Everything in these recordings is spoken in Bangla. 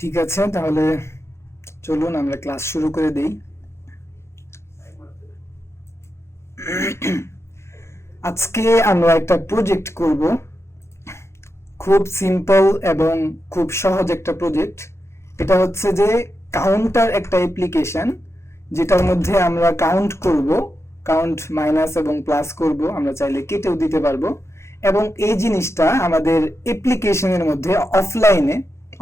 ঠিক আছে, তাহলে চলুন আমরা ক্লাস শুরু করে দেই। আজকে আমরা একটা প্রজেক্ট করব, খুব সিম্পল এবং খুব সহজ একটা প্রজেক্ট। এটা হচ্ছে যে কাউন্টার একটা অ্যাপ্লিকেশন, যেটার মধ্যে আমরা কাউন্ট করব, কাউন্ট মাইনাস এবং প্লাস করব, আমরা চাইলে কেটেও দিতে পারবো। এবং এই জিনিসটা আমাদের অ্যাপ্লিকেশনের মধ্যে অফলাইনে,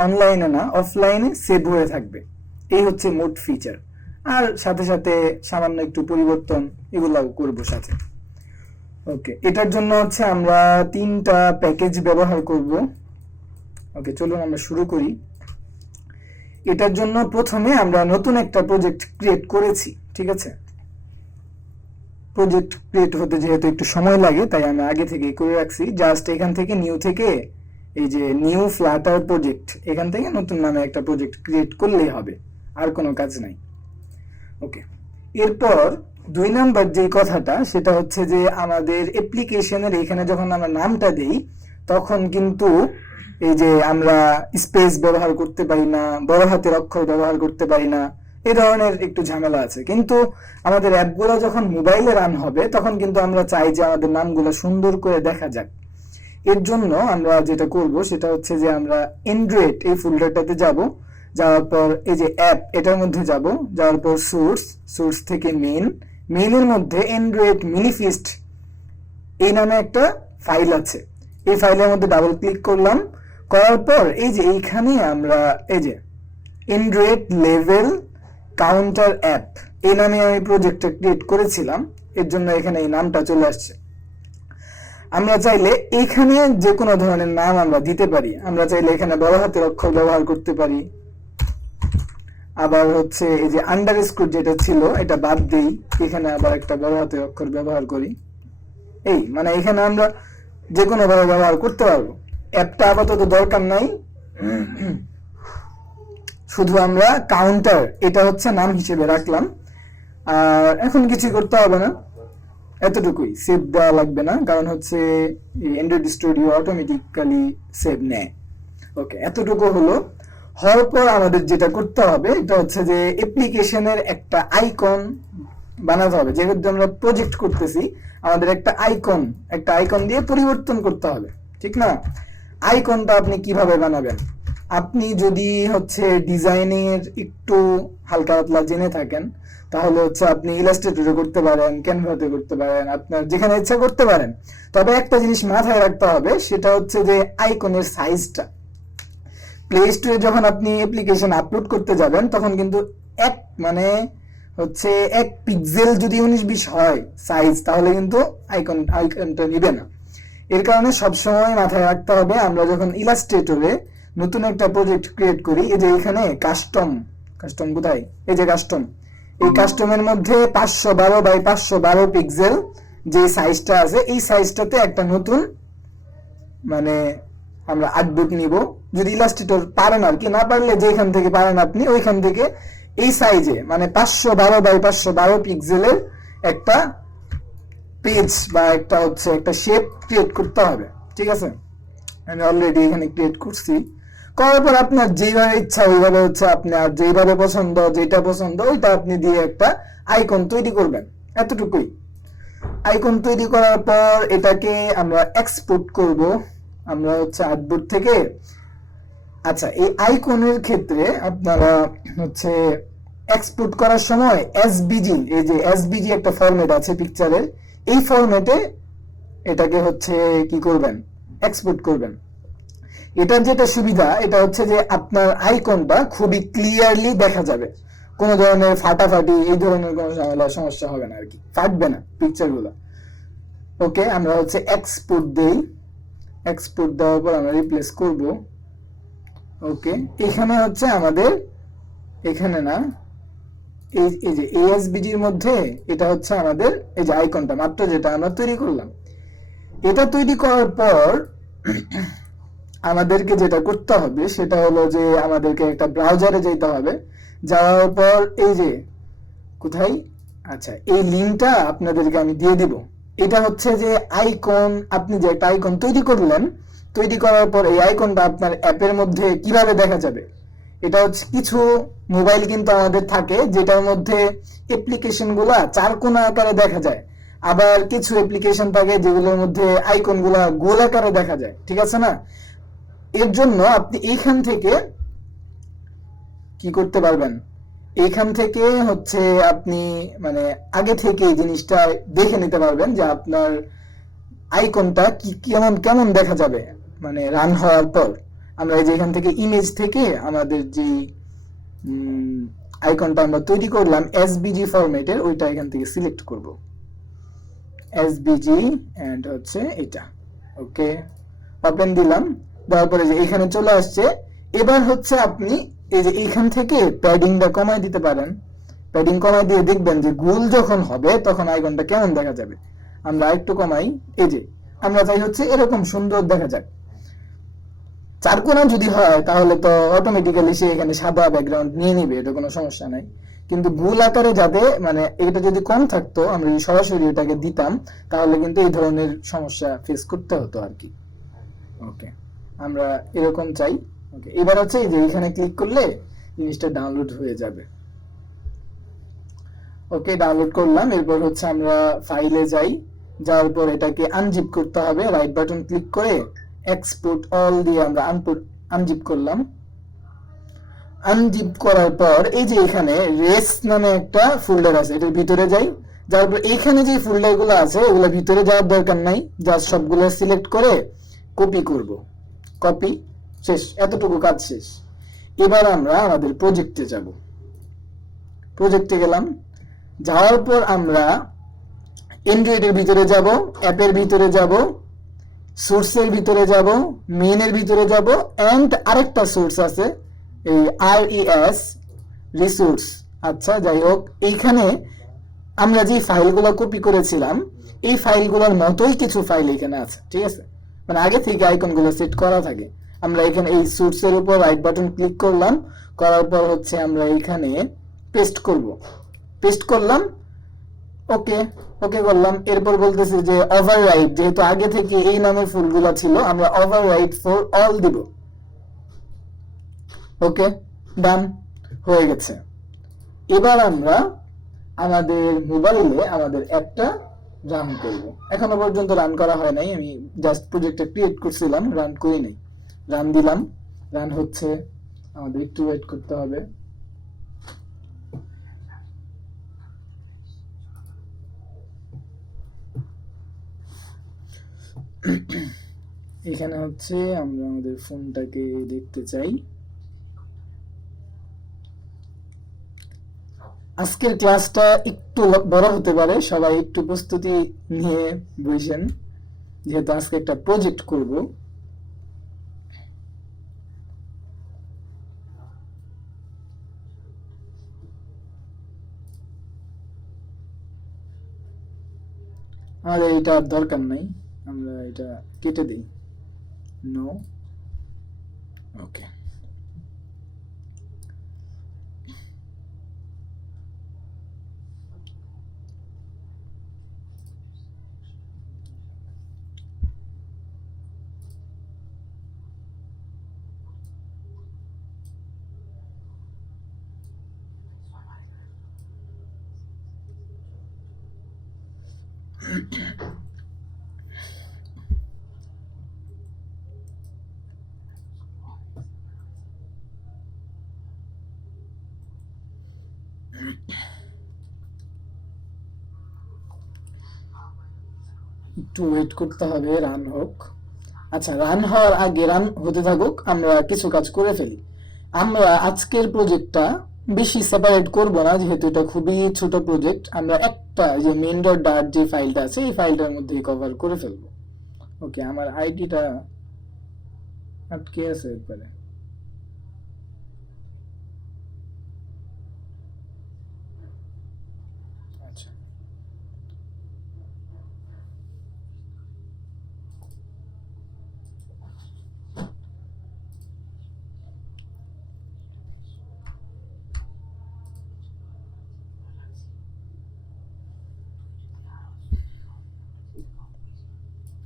অনলাইনে না অফলাইনে সেভ হয়ে থাকবে। এই হচ্ছে মোট ফিচার। আর সাথে সাথে সামান্য একটু পরিবর্তন এগুলাও করব সাথে। ওকে, এটার জন্য হচ্ছে আমরা 3টা প্যাকেজ ব্যবহার করব। ওকে, চলুন আমরা শুরু করি। এটার জন্য প্রথমে আমরা নতুন একটা প্রজেক্ট ক্রিয়েট করেছি, ঠিক আছে। প্রজেক্ট ক্রিয়েট হতে যেহেতু একটু সময় লাগে, তাই আমি আগে থেকে করে রাখছি। জাস্ট এখান থেকে নিউ থেকে এই যে নিউ ফ্লাটার প্রজেক্ট, এখান থেকে নতুন নামে একটা প্রজেক্ট ক্রিয়েট করলেই হবে, আর কোনো কাজ নাই। ওকে, এরপর 2 নাম্বার যে কথাটা, সেটা হচ্ছে যে আমাদের অ্যাপ্লিকেশনের এখানে যখন আমরা নামটা দেই, তখন কিন্তু এই যে আমরা স্পেস ব্যবহার করতে পারি না, বড় হাতের অক্ষর ব্যবহার করতে পারি না, এই ধরনের একটু ঝামেলা আছে। কিন্তু আমাদের অ্যাপগুলো যখন মোবাইলে রান হবে, তখন কিন্তু আমরা চাই যে আমাদের নামগুলো সুন্দর করে দেখা যাক। এর জন্য আমরা যেটা করব সেটা হচ্ছে যে আমরা অ্যান্ড্রয়েড এই ফোল্ডারটাতে যাব, যাওয়ার পর এই যে অ্যাপ এটার মধ্যে যাব, যাওয়ার পর সোর্স থেকে মেইনের মধ্যে অ্যান্ড্রয়েড মিনিফিস্ট এই নামে একটা ফাইল আছে। এই ফাইলের মধ্যে ডাবল ক্লিক করলাম, করার পর এই যে এইখানে আমরা এই যে অ্যান্ড্রয়েড লেভেল কাউন্টার অ্যাপ এই নামে আমি প্রজেক্টটা ক্রিয়েট করেছিলাম, এর জন্য এখানে এই নামটা চলে আসছে। আমরা চাইলে এখানে যে কোনো ধরনের নাম আমরা দিতে পারি। আমরা চাইলে এখানে বড় হাতের অক্ষর ব্যবহার করতে পারি, আবার হচ্ছে এই যে আন্ডারস্কোর যেটা ছিল এটা বাদ দেই, এখানে আবার একটা বড় হাতের অক্ষর ব্যবহার করি। এই মানে এখানে আমরা যে কোনো ভাবে ব্যবহার করতে পারবো। অ্যাপটা আপাতত দরকার নাই, শুধু আমরা কাউন্টার এটা হচ্ছে নাম হিসেবে রাখলাম। আর এখন কিছু করতে হবে না, এতটুকুই, সেভ দেওয়া লাগবে না, কারণ হচ্ছে অ্যান্ড্রয়েড স্টুডিও অটোমেটিক্যালি সেভ নেয়। ওকে, এতটুকু হলো। হওয়ার পর আমাদের যেটা করতে হবে এটা হচ্ছে যে অ্যাপ্লিকেশনের একটা আইকন বানাতে হবে। যেহেতু আমরা প্রজেক্ট করতেছি, আমাদের একটা আইকন দিয়ে পরিবর্তন করতে হবে, ঠিক না? আইকনটা আপনি কিভাবে বানাবেন? আপনি যদি হচ্ছে ডিজাইনের একটু হালকা পাতলা জেনে থাকেন, তাহলে হচ্ছে আপনি ইলাস্ট্রেটরে করতে পারেন, ক্যানভাতে করতে পারেন, আপনার যেখানে ইচ্ছা করতে পারেন। তবে একটা জিনিস মাথায় রাখতে হবে, সেটা হচ্ছে যে আইকনের সাইজটা। প্লে স্টোরে যখন আপনি অ্যাপ্লিকেশন আপলোড করতে যাবেন, তখন কিন্তু এক মানে হচ্ছে 1 পিক্সেল যদি 19-20 হয় সাইজ, তাহলে কিন্তু আইকনটা নিবে না। এর কারণে সবসময় মাথায় রাখতে হবে, আমরা যখন ইলাস্ট্রেটরে নতুন একটা প্রজেক্ট ক্রিয়েট করি, এই যে এখানে কাস্টম কোথায়, এই যে কাস্টম, এই কাস্টমের মধ্যে 512 বাই 512 পিক্সেল যে সাইজটা আছে, এই সাইজটাতে একটা নতুন মানে আমরা আর্টবুক নিব। যদি ইলাস্ট্রেটর পারেন, আর কি না পারলে যেখান থেকে পারেন আপনি ওইখান থেকে এই সাইজে মানে 512 বাই 512 পিক্সেলের একটা পেজ বা একটা শেপ ক্রিয়েট করতে হবে, ঠিক আছে। আমি অলরেডি এখানে ক্রিয়েট করছি। করার পর আপনার যেইভাবে ইচ্ছা ওইভাবে হচ্ছে আপনার যেইভাবে পছন্দ, যেটা পছন্দ ওইটা আপনি দিয়ে একটা আইকন তৈরি করবেন, এতটুকুই। আইকন তৈরি করার পর এটাকে আমরা এক্সপোর্ট করব, আমরা হচ্ছে আর্টবোর্ড থেকে। আচ্ছা, এই আইকনের ক্ষেত্রে আপনারা হচ্ছে এক্সপোর্ট করার সময় এসবিজি, এই যে এসবিজি একটা ফরম্যাট আছে পিকচারের, এই ফরম্যাটে এটাকে হচ্ছে কি করবেন, এক্সপোর্ট করবেন। এটার যেটা সুবিধা, এটা হচ্ছে যে আপনার আইকনটা খুবই ক্লিয়ারলি দেখা যাবে, কোনো ধরনের ফাটাফাটি এই ধরনের কোনো সমস্যা হবে না আর কি, ফাটবে না পিকচারগুলো। ওকে, আমরা হচ্ছে এক্সপোর্ট দেই, এক্সপোর্ট দেওয়ার পর আমরা রিপ্লেস করব। ওকে, এখানে হচ্ছে আমাদের এখানে না, এই যে এএসবিজির মধ্যে এটা হচ্ছে আমাদের এই যে আইকনটা মাত্র যেটা আমরা তৈরি করলাম। এটা তৈরি করার পর আমাদেরকে যেটা করতে হবে সেটা হলো যে আমাদেরকে একটা ব্রাউজারে যেতে হবে। যাওয়ার পর এই যে কোথায়, আচ্ছা এই লিঙ্কটা আপনাদেরকে আমি দিয়ে দিব। এটা হচ্ছে যে আইকন, আপনি যে একটা আইকন তৈরি করলেন, তৈরি করার পর এই আইকনটা আপনার অ্যাপের মধ্যে কিভাবে দেখা যাবে, এটা হচ্ছে কিছু মোবাইল কিন্তু আমাদের থাকে যেটার মধ্যে অ্যাপ্লিকেশন গুলা চার কোনা আকারে দেখা যায়, আবার কিছু অ্যাপ্লিকেশন থাকে যেগুলোর মধ্যে আইকন গুলা গোল আকারে দেখা যায়, ঠিক আছে না? এর জন্য আপনি এইখান থেকে কি করতে পারবেন, এইখান থেকে হচ্ছে আপনি মানে আগে থেকে এই জিনিসটা দেখে নিতে পারবেন যে আপনার আইকনটা কি কেমন কেমন দেখা যাবে মানে রান হওয়ার পর। আমরা এই যে এখান থেকে ইমেজ থেকে আমাদের যে আইকনটা আমরা তৈরি করলাম এসবিজি ফরম্যাটের, ওইটা এখান থেকে সিলেক্ট করব, এসবিজি এন্ড হচ্ছে এটা, ওকে ওপেন দিলাম, দেওয়ার পরে যে এখানে চলে আসছে। এবার হচ্ছে আপনি এই যে এইখান থেকে প্যাডিংটা কমাই দিতে পারেন, প্যাডিং কমাই দিয়ে দেখবেন যে গোল যখন হবে তখন আইকনটা কেমন দেখা যাবে। আমরা একটু কমাই, এই যে আমরা চাই হচ্ছে এরকম সুন্দর দেখা যাক। চার কোণা যদি হয় তাহলে তো অটোমেটিক্যালি সে এখানে সাদা ব্যাকগ্রাউন্ড নিয়ে নিবে, এটা কোনো সমস্যা নাই। কিন্তু গোল আকারে যাবে মানে এটা যদি কম থাকতো, আমরা যদি সরাসরি এটাকে দিতাম তাহলে কিন্তু এই ধরনের সমস্যা ফেস করতে হতো আর কি। ওকে, আমরা এরকম চাই। ওকে, এবার হচ্ছে এই যে এখানে ক্লিক করলে জিনিসটা ডাউনলোড হয়ে যাবে। ওকে, ডাউনলোড করলাম। এরপর হচ্ছে আমরা ফাইলে যাই, যাওয়ার পর এটাকে আনজিপ করতে হবে, রাইট বাটন ক্লিক করে এক্সপোর্ট অল দিয়ে আমরা আনজিপ করলাম। আনজিপ করার পর এই যে এখানে রেস নামে একটা ফোল্ডার আছে, এটার ভিতরে যাই। যাওয়ার পর এখানে যে ফোল্ডার গুলো আছে এগুলো ভিতরে যাওয়ার দরকার নাই, জাস্ট সবগুলো সিলেক্ট করে কপি করব, কপি, শেষ, এতটুকু কাজ শেষ। এবার আমরা আমাদের প্রজেক্টে যাব, প্রজেক্টে গেলাম, যাওয়ার পর আমরা অ্যান্ড্রয়েডের ভিতরে যাব, অ্যাপের ভিতরে যাব, সোর্সের ভিতরে যাব, মেইনের ভিতরে যাব, এন্ড আরেকটা সোর্স আছে এই RES রিসোর্স। আচ্ছা যাই হোক, এইখানে আমরা যে ফাইলগুলো কপি করেছিলাম এই ফাইলগুলোর মতোই কিছু ফাইল এখানে আছে, ঠিক আছে? মানে আগে থেকে আইকনগুলো সেট করা থাকে। আমরা এখানে এই সোর্সের উপর রাইট বাটন ক্লিক করলাম, করার পর হচ্ছে আমরা এখানে পেস্ট করব, পেস্ট করলাম, ওকে, ওকে করলাম। এরপর বলতেছে যে ওভাররাইট, যেহেতু আগে থেকে এই নামের ফুলগুলো ছিল আমরা ওভাররাইট ফর অল দিব, ওকে, ডান হয়ে গেছে। এবার আমরা আমাদের মোবাইলে আমাদের অ্যাপটা রান করব। এখনো পর্যন্ত রান করা হয় নাই, আমি জাস্ট প্রজেক্টটা ক্রিয়েট করছিলাম, রান করি নাই। রান দিলাম, রান হচ্ছে, আমাদের একটু ওয়েট করতে হবে। এখানে হচ্ছে আমরা আমাদের ফোনটাকে দেখতে চাই। আজকের ক্লাসটা একটু বড় হতে পারে, সবাই একটু প্রস্তুতি নিয়ে বসেন, যেহেতু আজকে একটা প্রজেক্ট করব। আমাদের এটা দরকার নাই, আমরা এটা কেটে দিই, নো, ওকে। একটু ওয়েট করতে হবে, রান হোক। আচ্ছা, রান হওয়ার আগে, রান হতে থাকুক, আমরা কিছু কাজ করে ফেলি। আমরা আজকের প্রজেক্টটা বেশি সেপারেট করব না, যেহেতু এটা খুবই ছোট প্রজেক্ট। আমরা একটা যে মেইন ডট ডাট যে ফাইলটা আছে এই ফাইলটার মধ্যেই কভার করে ফেলবো। ওকে, আমার আইডিটা আটকে আছে একবারে। আচ্ছা,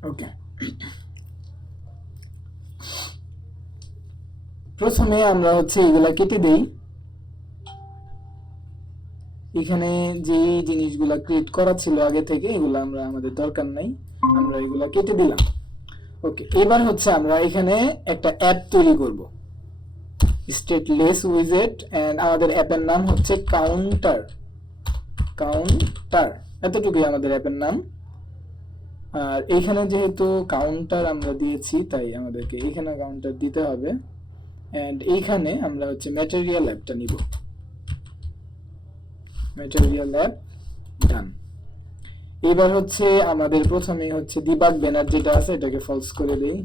ওকে। প্রথমে আমরা হচ্ছে এগুলা কেটে দেই। এখানে যে জিনিসগুলা ক্রিয়েট করা ছিল আগে থেকে এগুলো আমরা আমাদের দরকার নাই, আমরা এগুলা কেটে দিলাম। ওকে, এবার হচ্ছে আমরা এখানে একটা অ্যাপ তৈরি করব, স্টেটলেস উইজেট, এন্ড আমাদের অ্যাপের নাম হচ্ছে কাউন্টার। এতটুকুই আমাদের অ্যাপের নাম। আর এইখানে যেহেতু কাউন্টার আমরা দিয়েছি তাই আমাদেরকে এখানে কাউন্টার দিতে হবে, এন্ড এইখানে আমরা হচ্ছে ম্যাটেরিয়াল অ্যাপটা নিব। ম্যাটেরিয়াল অ্যাপ ডান। এবার হচ্ছে আমাদের প্রথমে হচ্ছে ডিবাগ ব্যানার যেটা আছে এটাকে ফলস করে দেই।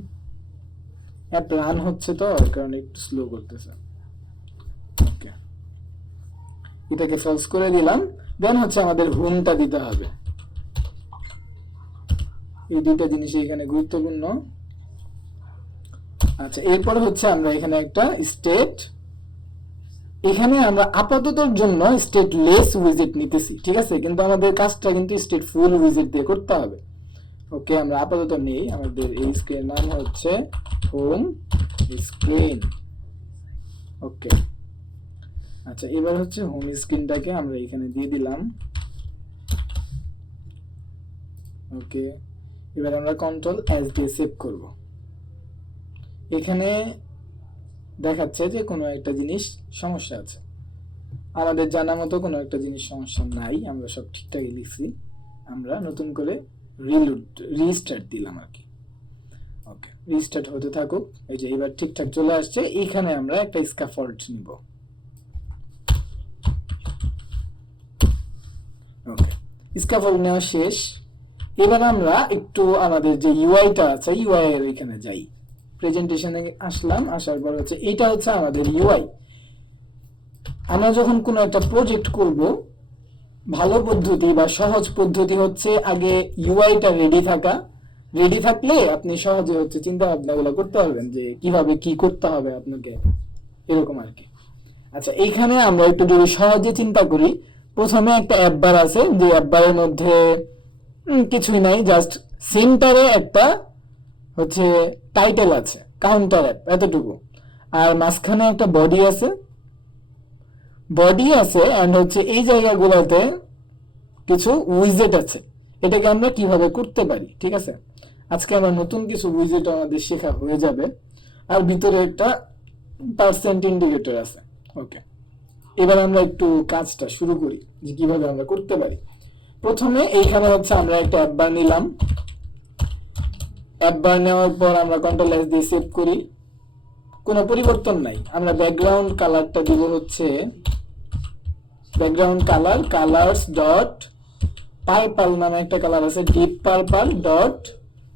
অ্যাপ রান হচ্ছে তো কারণ একটু স্লো করতেছে। ওকে, এটাকে ফলস করে দিলাম। দেন হচ্ছে আমাদের হোমটা দিতে হবে। এই দুইটা জিনিস এখানে গুরুত্বপূর্ণ। আচ্ছা, এরপর হচ্ছে আমরা এখানে একটা স্টেট, এখানে আমরা আপাততর জন্য স্টেটলেস উইজেট নিতেছি, ঠিক আছে, কিন্তু আমাদের কাজটা কিন্তু স্টেটফুল উইজেট দিয়ে করতে হবে। ওকে, আমরা আপাতত নেই, আমাদের এই স্ক্রিনের নাম হচ্ছে হোম স্ক্রিন। ওকে, আচ্ছা, এবার হচ্ছে হোম স্ক্রিনটাকে আমরা এখানে দিয়ে দিলাম। ওকে, এবার আমরা কন্ট্রোল এস দিয়ে সেভ করব। এখানে দেখাচ্ছে যে কোনো একটা জিনিস সমস্যা আছে, আমাদের জানা মতো কোনো একটা জিনিস সমস্যা নাই, আমরা সব ঠিকঠাকই লিখছি। আমরা নতুন করে রিস্টার্ট দিলাম আর কি। ওকে, রিস্টার্ট হতে থাকুক। এই যে এবার ঠিকঠাক চলে আসছে। এখানে আমরা একটা স্ক্যাফোল্ড নিব। ওকে, স্ক্যাফোল্ড নেওয়া শেষ। এবার আমরা একটু আমাদের যে ইউআইটা আছে ইউআই এর এখানে যাই। প্রেজেন্টেশনে আসলাম, আসার পর হচ্ছে এটা হচ্ছে আমাদের ইউআই। আমরা যখন কোনো একটা প্রজেক্ট করব, ভালো পদ্ধতি বা সহজ পদ্ধতি হচ্ছে আগে ইউআইটা রেডি থাকলে আপনি সহজে হচ্ছে চিন্তা ভাবনাগুলো করতে পারবেন যে কিভাবে কি করতে হবে আপনাকে, এরকম আর কি। আচ্ছা, এইখানে আমরা একটু যদি সহজে চিন্তা করি, প্রথমে একটা অ্যাপ বার আছে, যে অ্যাপ বারের মধ্যে কিছুই নাই, জাস্ট সেন্টারে একটা হচ্ছে টাইটেল আছে কাউন্টার অ্যাপ, এতটুকু। আর মাঝখানে একটা বডি আছে এন্ড হচ্ছে এই জায়গাগুলোতে কিছু উইজেট আছে। এটাকে আমরা কিভাবে করতে পারি, ঠিক আছে, আজকে আমরা নতুন কিছু উইজেট আমাদের শেখা হয়ে যাবে। আর ভিতরে একটা পার্সেন্ট ইন্ডিকেটর আছে। ওকে, এবার আমরা একটু কাজটা শুরু করি যে কিভাবে আমরা করতে পারি। প্রথমে এইখানে হচ্ছে আমরা একটা অ্যাপ বার নিলাম। অ্যাপ বার নেওয়ার পর আমরা কন্ট্রোল এস দিয়ে সেভ করি। কোনো পরিবর্তন নাই। আমরা ব্যাকগ্রাউন্ড কালারটা দিব হচ্ছে ব্যাকগ্রাউন্ড কালার্স ডট পার্পল নামে একটা কালার আছে, ডিপ পার্পল ডট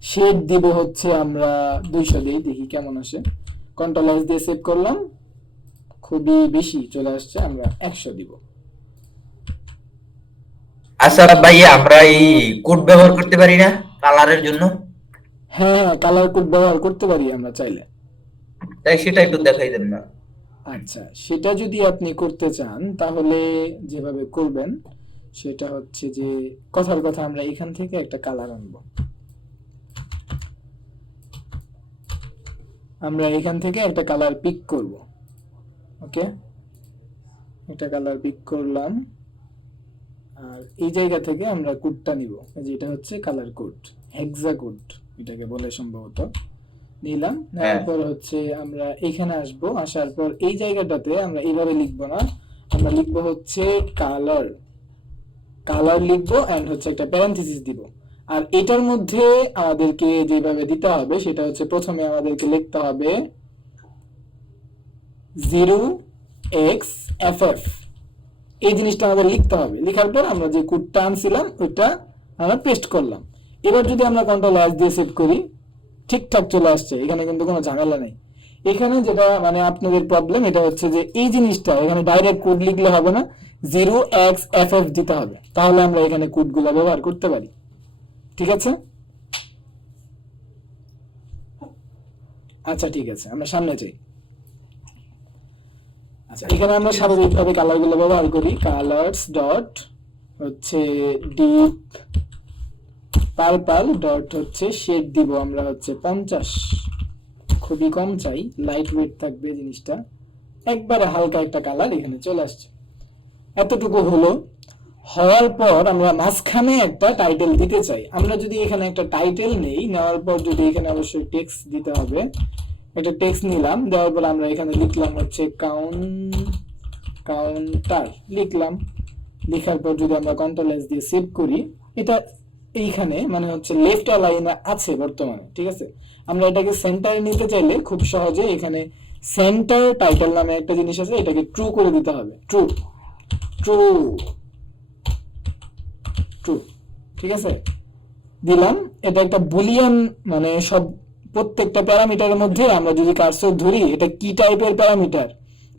শেড দিব হচ্ছে আমরা 200 দিই, দেখি কেমন আসে। কন্ট্রোল এস দিয়ে সেভ করলাম, খুবই বেশি চলে আসছে, আমরা 100 দিব। আচ্ছা ভাইয়া, আমরা এই কোড ব্যবহার করতে পারি না কালারের জন্য? হ্যাঁ, কালার কোড ব্যবহার করতে পারি আমরা চাইলে। তাই সেটা একটু দেখাই দেন না। আচ্ছা, সেটা যদি আপনি করতে চান তাহলে যেভাবে করবেন সেটা হচ্ছে যে কথার কথা আমরা এখান থেকে একটা কালার আনব। আমরা এখান থেকে একটা কালার পিক করব। ওকে, একটা কালার পিক করলাম, আর এই জায়গা থেকে আমরা কোডটা নিব। যেটা হচ্ছে কালার কোড, হেক্সা কোড এটাকে বলে সম্ভবত। নিলাম, নেওয়ার পর হচ্ছে আমরা এখানে আসব। আসার পর এই জায়গাটাতে আমরা এইভাবে লিখবো না, আমরা লিখবো হচ্ছে কালার লিখবো এন্ড হচ্ছে একটা প্যারেনথেসিস দিব। আর এটার মধ্যে আমাদেরকে যেভাবে দিতে হবে সেটা হচ্ছে প্রথমে আমাদেরকে লিখতে হবে 0xff, এই জিনিসটা আমাদের লিখতে হবে। লেখার পর আমরা যে কোডটা আনছিলাম ওইটা আমরা পেস্ট করলাম। এবার যদি আমরা কন্ট্রোল এস দিয়ে সেভ করি, ঠিকঠাক চলে আসছে, এখানে কিন্তু কোনো ঝামেলা নেই। এখানে যেটা মানে আপনাদের প্রবলেম এটা হচ্ছে যে এই জিনিসটা এখানে ডাইরেক্ট কোড লিখলে হবে না, 0xff দিতে হবে, তাহলে আমরা এখানে কোডগুলো ব্যবহার করতে পারি। ঠিক আছে? আচ্ছা, ঠিক আছে, আমরা সামনে যাই। আচ্ছা, এখানে আমরা স্বাভাবিকভাবে কালারগুলো ব্যবহার করি। কালার্স ডট হচ্ছে ডিপ পার্পল ডট হচ্ছে শেড দিব আমরা হচ্ছে 50, খুবই কম চাই, লাইট ওয়েট থাকবে জিনিসটা, একবারে হালকা একটা কালার এখানে চলে আসছে। এতটুকু হলো। হওয়ার পর আমরা মাঝখানে একটা টাইটেল দিতে চাই। আমরা যদি এখানে একটা টাইটেল নেই, নেওয়ার পর যদি এখানে অবশ্যই টেক্সট দিতে হবে, একটা টেক্সট নিলাম, দেওয়ার পর আমরা এখানে লিখলাম হচ্ছে কাউন্টার লিখলাম। লেখার পর যদি আমরা কন্ট্রোল এস দিয়ে সেভ করি, এটা এইখানে মানে হচ্ছে লেফট অ্যালাইন আছে বর্তমানে, ঠিক আছে। আমরা এটাকে সেন্টারে নিতে চাইলে খুব সহজে এখানে সেন্টার টাইটেল নামে একটা জিনিস আছে, এটাকে ট্রু করে দিতে হবে। ট্রু ট্রু ট্রু, ঠিক আছে, দিলাম। এটা একটা বুলিয়ান, মানে সব প্রত্যেকটা প্যারামিটারের মধ্যে আমরা যদি কার্সর ধরি, এটা কি টাইপের প্যারামিটার,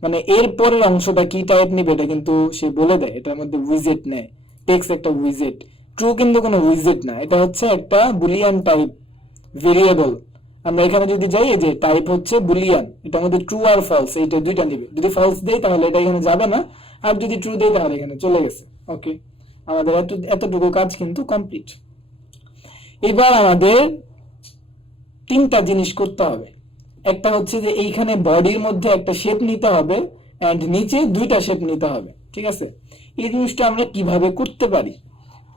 মানে এর পরের অংশটা কি টাইপ নিবে, এটা কিন্তু সে বলে দেয়। এটার মধ্যে উইজেট নেয়, টেক্সট একটা উইজেট। ট্রু কিন্তু কোনো উইজেট না, এটা হচ্ছে একটা বুলিয়ান টাইপ ভেরিয়েবল। আমরা এখানে যদি যাই, এই যে টাইপ হচ্ছে বুলিয়ান, এটার মধ্যে ট্রু আর ফলস এইটা দুইটা নিবে। যদি ফলস দেই তাহলে এটা এখানে যাবে না, আর যদি ট্রু দেই তাহলে এখানে চলে গেছে। ওকে, আমাদের এতটুকু কাজ কিন্তু কমপ্লিট। এবার আমাদের তিনটা জিনিস করতে হবে। একটা হচ্ছে যে এইখানে বডির মধ্যে একটা শেপ নিতে হবে, এন্ড নিচে দুইটা শেপ নিতে হবে, ঠিক আছে। এই জিনিসটা আমরা কিভাবে করতে পারি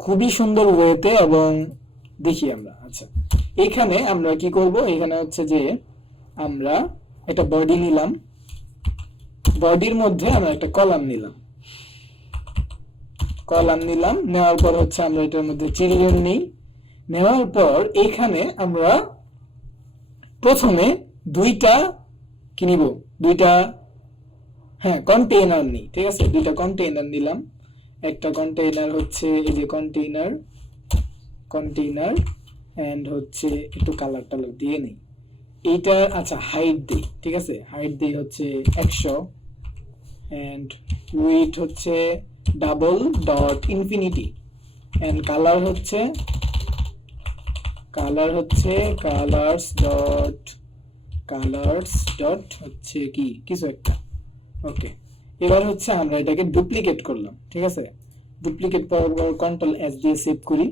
খুবই সুন্দর ওয়েতে, এবং দেখি আমরা। আচ্ছা, এখানে আমরা কি করব, এখানে হচ্ছে যে আমরা একটা বডি নিলাম, বডির মধ্যে আমরা একটা কলাম নিলাম, নেওয়ার পর হচ্ছে আমরা এটার মধ্যে চিলড্রেন নেই। নেওয়ার পর এখানে আমরা প্রথমে দুইটা কি নিব, দুইটা কন্টেইনার নিই, ঠিক আছে। দুইটা কন্টেইনার নিলাম। একটা কন্টেইনার হচ্ছে এই যে কন্টেইনার এন্ড হচ্ছে একটু কালার টালার দিয়ে নেই এইটা। আচ্ছা, হাইট দিই, ঠিক আছে, হাইট দিই হচ্ছে 100 এন্ড উইডথ হচ্ছে double dot infinity and colour হচ্ছে কালার্স ডট হচ্ছে কি কিছু একটা। ওকে, এবার হচ্ছে আমরা এটাকে ডুপ্লিকেট করলাম, ঠিক আছে। ডুপ্লিকেট করার পর কন্ট্রোল এস দিয়ে সেভ করি।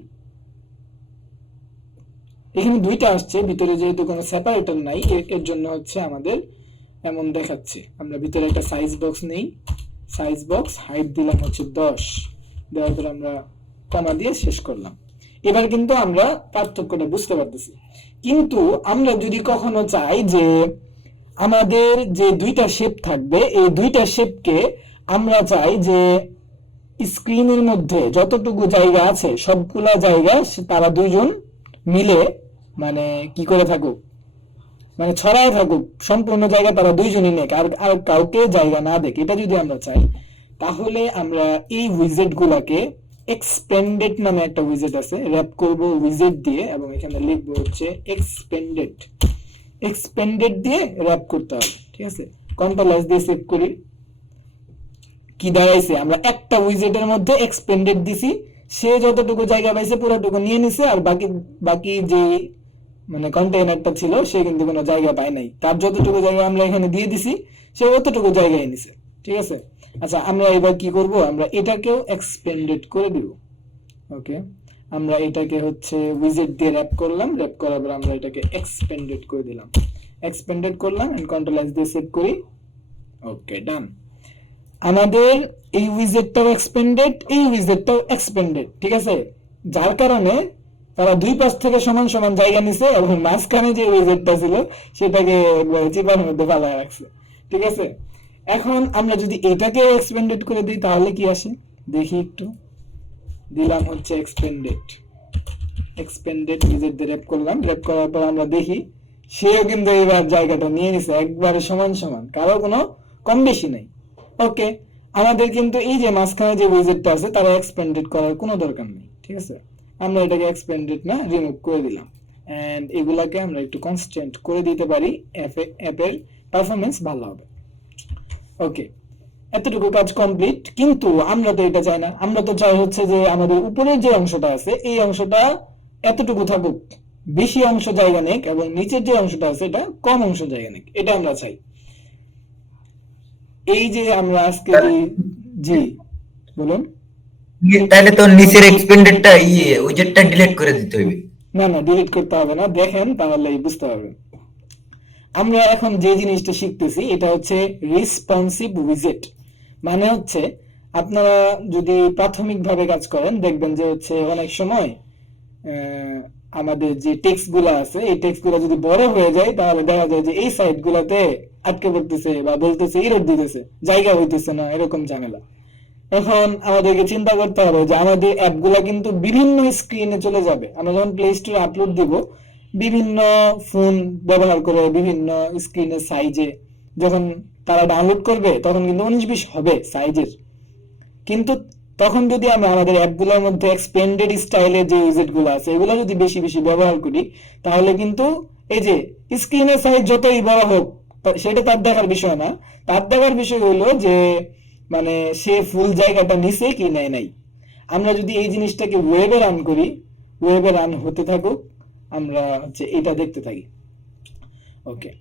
এখানে দুইটা আসছে, ভিতরে যেহেতু কোনো সেপারেটর নাই এর জন্য হচ্ছে আমাদের এমন দেখাচ্ছে। আমরা ভিতরে একটা সাইজ বক্স নেই, সাইজ বক্স হাইট দিলাম হচ্ছে 10, দেওয়ার পর আমরা কমা দিয়ে শেষ করলাম। এবার কিন্তু আমরা পার্থক্যটা বুঝতে পারতেছি। কিন্তু আমরা যদি কখনো চাই যে আমাদের যে দুইটা শেপ থাকবে, এই দুইটা শেপকে আমরা চাই যে স্ক্রিনের মধ্যে যতটুকু জায়গা আছে সবগুলা জায়গা তারা দুইজন মিলে মানে কি করে থাকুক, মানে ছড়ায় থাকুক, সম্পূর্ণ জায়গা তারা দুইজনই নেক, আর কাউকে জায়গা না দেখ, এটা যদি আমরা চাই, তাহলে আমরা এই উইজেট গুলাকে এক্সপেন্ডেড নামে একটা উইজেট আছে, র‍্যাপ করব উইজেট দিয়ে, এবং এখানে লিখবো হচ্ছে এক্সপেন্ডেড দিয়ে র‍্যাপ করতে হবে, ঠিক আছে। কন্ট্রোল এস দিয়ে সেভ করি। কি দাঁড়াইছে, আমরা একটা উইজেটের মধ্যে এক্সপেন্ডেড দিছি, সে যতটুকু জায়গা পাইছে পুরোটুকু নিয়ে নিছে, আর বাকি যে মানে কন্টেইনারটা ছিল সে কিন্তু কোনো জায়গা পায় নাই। তার যতটুকু জায়গা আমরা এখানে দিয়ে দিছি সে অতটুকু জায়গায় নিছে, ঠিক আছে। আচ্ছা, আমরা এবার কি করব, আমরা এটাকেও এক্সপেন্ডেড করে দিব। ওকে, আমরা এটাকে হচ্ছে উইজেট দিয়ে র‍্যাপ করলাম, র‍্যাপ করার পর আমরা এটাকে এক্সপেন্ডেড করে দিলাম, এক্সপেন্ডেড করলাম এন্ড কন্ট্রোল এস দিয়ে সেভ করি। ওকে, ডান। আমাদের এই উইজেটটাও এক্সপেন্ডেড, এই উইজেটটাও এক্সপেন্ডেড, ঠিক আছে। যার কারণে তারা দুই পাশ থেকে সমান সমান জায়গা নিছে, এবং মাঝখানে যে উইজেটটা ছিল সেটাকে চিপার মধ্যে ফালা রাখছে, ঠিক আছে। এখন আমরা যদি এটাকে এক্সপেন্ডেড করে দিই তাহলে কি আসে দেখি একটু। দিলাম হচ্ছে এক্সপেন্ডেড উইজেট দিয়ে র‍্যাপ করলাম, র‍্যাপ করার পর আমরা দেখি সেও কিন্তু এবার জায়গাটা নিয়ে নিছে একবারে সমান সমান, কারো কোনো কম বেশি নাই। ওকে, আমাদের কিন্তু এই যে মাঝখানে যে উইজেটটা আছে তারা এক্সপেন্ডেড করার কোনো দরকার নেই, ঠিক আছে। আমরা এটাকে এক্সপেন্ডেড না রিমুভ করে দিলাম, এন্ড এগুলাকে আমরা একটু কনস্ট্যান্ট করে দিতে পারি, অ্যাপের পারফরম্যান্স ভালো হবে। ওকে, এতটুকু কাজ কমপ্লিট। কিন্তু আমরা তো এটা চাই না, আমরা তো চাই হচ্ছে যে আমাদের উপরের যে অংশটা আছে এই অংশটা এতটুকু থাকুক, বেশি অংশ জায়গা নেক, এবং নিচের যে অংশটা আছে এটা কম অংশ জায়গা নেক, এটা আমরা চাই। এই যে আমরা আজকে জি বলুন। তাহলে তো নিচের এক্সপেন্ডেডটা উইজেটটা ডিলিট করে দিতে হবে। না, ডিলিট করতে হবে না, দেখেন তাহলেই বুঝতে পারবেন। আমরা এখন যে জিনিসটা শিখতেছি এটা হচ্ছে রেসপন্সিভ উইজেট। মানে হচ্ছে আপনারা যদি প্রাথমিকভাবে কাজ করেন দেখবেন যে হচ্ছে অনেক সময় আহ, আমাদের যে টেক্সট গুলো আছে এই টেক্সট গুলো যদি বড় হয়ে যায় তাহলে দেখা যায় যে এই সাইট গুলাতে আটকে পড়তেছে বা বলতেছে এরর দিতেছে, জায়গা হইতেছে না, এরকম ঝামেলা। এখন আমাদেরকে চিন্তা করতে হবে যে আমাদের অ্যাপগুলা কিন্তু বিভিন্ন স্ক্রিনে চলে যাবে। আমরা যখন প্লে স্টোরে আপলোড দিব বিভিন্ন ফোন ব্যবহার করে বিভিন্ন স্ক্রিনের সাইজে যখন তারা ডাউনলোড করবে তখন কিন্তু 19-20 হবে সাইজের। কিন্তু তখন যদি আমরা আমাদের অ্যাপগুলোর মধ্যে এক্সপেন্ডেড স্টাইলে যে উইজেট গুলো আছে এগুলো যদি বেশি বেশি ব্যবহার করি তাহলে কিন্তু এই যে স্ক্রিনের সাইজ যতই বড় হোক সেটা তার দেখার বিষয় না। তার দেখার বিষয় হলো যে মানে সে ফুল জায়গাটা নিছে কি নেয় নাই। আমরা যদি এই জিনিসটাকে ওয়েবে রান করি, ওয়েবে রান হতে থাকুক, আমরা হচ্ছে এটা দেখতে থাকি। ওকে,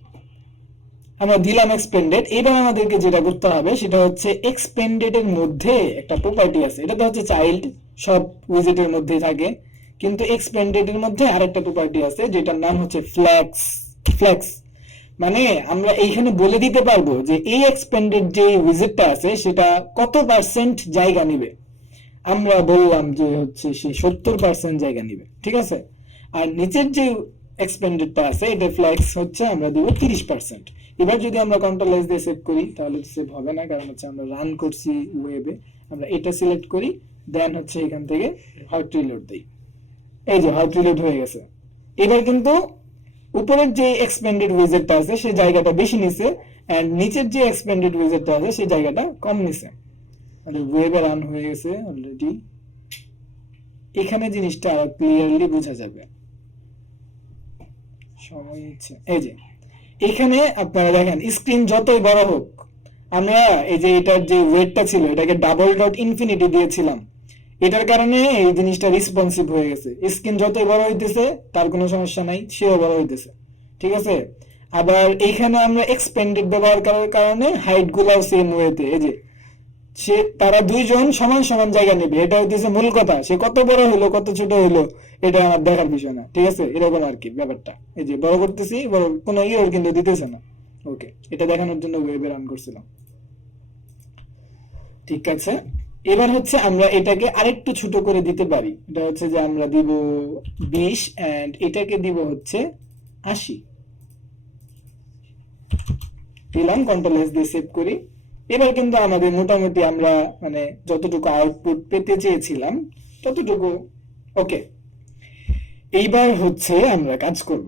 আমরা দিলাম এক্সপেন্ডেড। এবার আমাদেরকে যেটা করতে হবে সেটা হচ্ছে এক্সপেন্ডেড এর মধ্যে একটা প্রপার্টি আছে, এটা তো হচ্ছে চাইল্ড, সব উইজেটের মধ্যেই থাকে। কিন্তু এক্সপেন্ডেড এর মধ্যে আরেকটা প্রপার্টি আছে যেটার নাম হচ্ছে ফ্ল্যাক্স। ফ্ল্যাক্স মানে আমরা এইখানে বলে দিতে পারবো যে এই এক্সপেন্ডেড যে উইজেটটা আছে সেটা কত পার্সেন্ট জায়গা নিবে। আমরা বললাম যে হচ্ছে সে 70% জায়গা নিবে, ঠিক আছে। আর নিচের যে এক্সপেন্ডেডটা আছে এটা ফ্ল্যাক্স হচ্ছে আমরা দিব 30%। এবার যদি আমরা কন্ট্রোল এস দিয়ে সেভ করি তাহলে সেভ হবে না, কারণ হচ্ছে আমরা রান করছি ওয়েবে। আমরা এটা সিলেক্ট করি, দেন হচ্ছে এখান থেকে হট রিলোড দেই। এই যে হট রিলোড হয়ে গেছে। এবার কিন্তু উপরের যে এক্সপেন্ডেড উইজেটটা আছে সেই জায়গাটা বেশি নিছে, এন্ড নিচের যে এক্সপেন্ডেড উইজেটটা আছে সেই জায়গাটা কম নিছে। মানে ওয়েবে রান হয়ে গেছে অলরেডি। এখানে জিনিসটা আরো ক্লিয়ারলি বোঝা যাবে। সময় নিচ্ছে। এই যে এখানে আপনারা দেখেন স্ক্রিন যতই বড় হোক, আমরা এই যে এটার যে ওয়েটটা ছিল এটাকে ডাবল ডট ইনফিনিটি দিয়েছিলাম, এটার কারণে এই জিনিসটা রেসপন্সিভ হয়ে গেছে। স্ক্রিন যতই বড় হইতেছে তার কোনো সমস্যা নাই, সেও বড় হইতেছে, ঠিক আছে। আবার এইখানে আমরা এক্সপেন্ডেড ব্যবহার করার কারণে হাইট গুলাও সেম ওয়েতে, এই যে সে তারা দুইজন সমান সমান জায়গা নেবে, এটা হইতেছে মূল কথা। সে কত বড় হইলো কত ছোট হইলো এটা আমার দেখার বিষয় না, ঠিক আছে। এরকম আর কি ব্যাপারটা। এই যে বড় করতেছি, বড় কোনো ইয়ে কিন্তু দিতেছে না। ওকে, এটা দেখানোর জন্য ওয়েবে রান করছিলাম, ঠিক আছে। এবার হচ্ছে আমরা এটাকে আরেকটু ছোট করে দিতে পারি। এটা হচ্ছে যে আমরা দিব 20 এন্ড এটাকে দিব হচ্ছে 80 দিলাম। কন্ট্রোল এস দিয়ে সেভ করি। এবার কিন্তু আমাদের মোটামুটি আমরা মানে যতটুকু আউটপুট পেতে চেয়েছিলাম ততটুকু ওকে। এইবার হচ্ছে আমরা কাজ করব।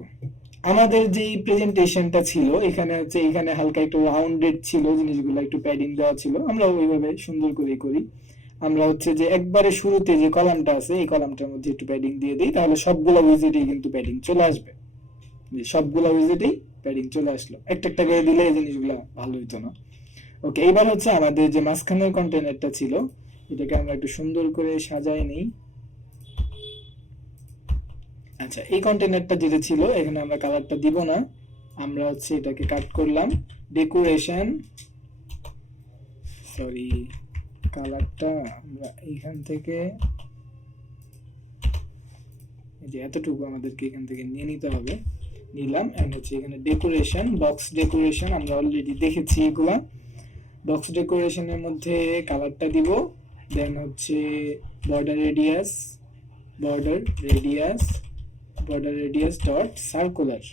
আমাদের যে প্রেজেন্টেশনটা ছিল এখানে হচ্ছে এখানে হালকা একটু রাউন্ডেড ছিল, জিনিসগুলো একটু প্যাডিং দেওয়া ছিল, আমরা ওইভাবে সুন্দর করে করি। আমরা হচ্ছে যে একবারে শুরুতে যে কলামটা আছে এই কলামটার মধ্যে একটু প্যাডিং দিয়ে দিই, তাহলে সবগুলো উইজেটেই কিন্তু প্যাডিং চলে আসবে। যে সবগুলো উইজেটেই প্যাডিং চলে আসলো, একটা একটা করে দিলে এই জিনিসগুলো ভালো হইতো না। ওকে, এবার হচ্ছে আমাদের যে মাঝখানের কন্টেনারটা ছিল এটাকে আমরা একটু সুন্দর করে সাজাই নেই। আচ্ছা, এই কন্টেনারটা যেটা ছিল এখানে আমরা কালারটা দিব না, আমরা হচ্ছে এটাকে কাট করলাম। ডেকোরেশন, সরি, কালারটা আমরা এইখান থেকে এই যে এতটুকু আমাদেরকে এখান থেকে নিয়ে নিতে হবে। নিলাম এন্ড হচ্ছে এখানে ডেকোরেশন, বক্স ডেকোরেশন আমরা অলরেডি দেখেছি এগুলা। বক্স ডেকোরেশনের মধ্যে কালারটা দিব, দেন হচ্ছে border radius, border radius, border radius dot circular,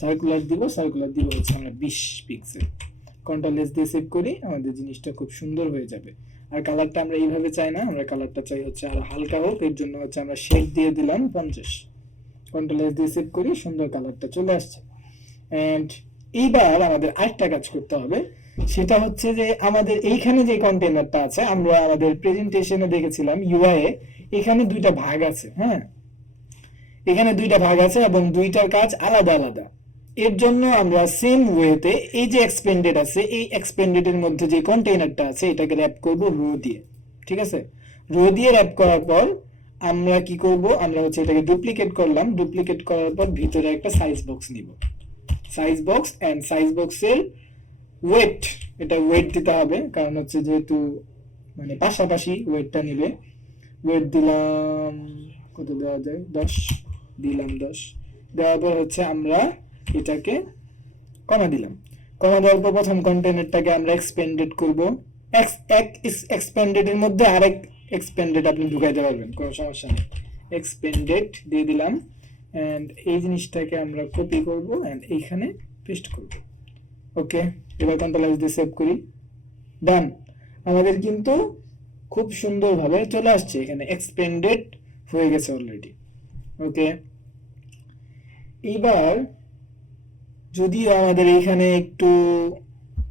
circular দিব। সার্কুলার দিব হচ্ছে আমরা 20 পিক্সেল। কন্ট্রোল এস দিয়ে সেভ করি, আমাদের জিনিসটা খুব সুন্দর হয়ে যাবে। আর কালারটা আমরা এইভাবে চাই না, আমরা কালারটা চাই হচ্ছে আরো হালকা হোক, এর জন্য হচ্ছে আমরা শেড দিয়ে দিলাম 50। কন্ট্রোল এস দিয়ে সেভ করি, সুন্দর কালারটা চলে আসছে। এন্ড এইবার আমাদের আরেকটা কাজ করতে হবে, সেটা হচ্ছে যে আমাদের এইখানে যে কন্টেনারটা আছে আমরা আমাদের প্রেজেন্টেশনে দেখেছিলাম ইউআই এ, এখানে দুইটা ভাগ আছে। হ্যাঁ, এখানে দুইটা ভাগ আছে এবং দুইটার কাজ আলাদা আলাদা। এর জন্য আমরা সেম ওয়েতে এই যে এক্সপেন্ডেড আছে এই এক্সপেন্ডেড এর মধ্যে যে কন্টেইনারটা আছে এটাকে র‍্যাপ করব রো দিয়ে, ঠিক আছে। রো দিয়ে র‍্যাপ করার পর আমরা কি করব, আমরা হচ্ছে এটাকে ডুপ্লিকেট করলাম। ডুপ্লিকেট করার পর ভিতরে একটা সাইজ বক্স নিব, সাইজ বক্স এন্ড সাইজ বক্সের ওয়েট, এটা ওয়েট দিতে হবে কারণ হচ্ছে যেহেতু মানে পাশাপাশি ওয়েটটা নিবে। ওয়েট দিলাম, কত দেওয়া যায়, 10 দিলাম। 10 দেওয়ার পর হচ্ছে আমরা এটাকে কমা দিলাম। কমা দেওয়ার পর প্রথম কন্টেনারটাকে আমরা এক্সপেন্ডেড করব। এক্সপেন্ডেড এর মধ্যে আরেক এক্সপেন্ডেড আপনি ঢুকাইতে পারবেন, কোনো সমস্যা নেই। এক্সপেন্ডেড দিয়ে দিলাম, এন্ড এই জিনিসটাকে আমরা কপি করব এন্ড এইখানে পেস্ট করব। ওকে, এবার কন্ট্রোল এস দিয়ে সেভ করি। ডান। আমাদের কিন্তু খুব সুন্দরভাবে চলে আসছে, এখানে এক্সপেন্ডেড হয়ে গেছে অলরেডি। ওকে, এবার যদিও আমাদের এইখানে একটু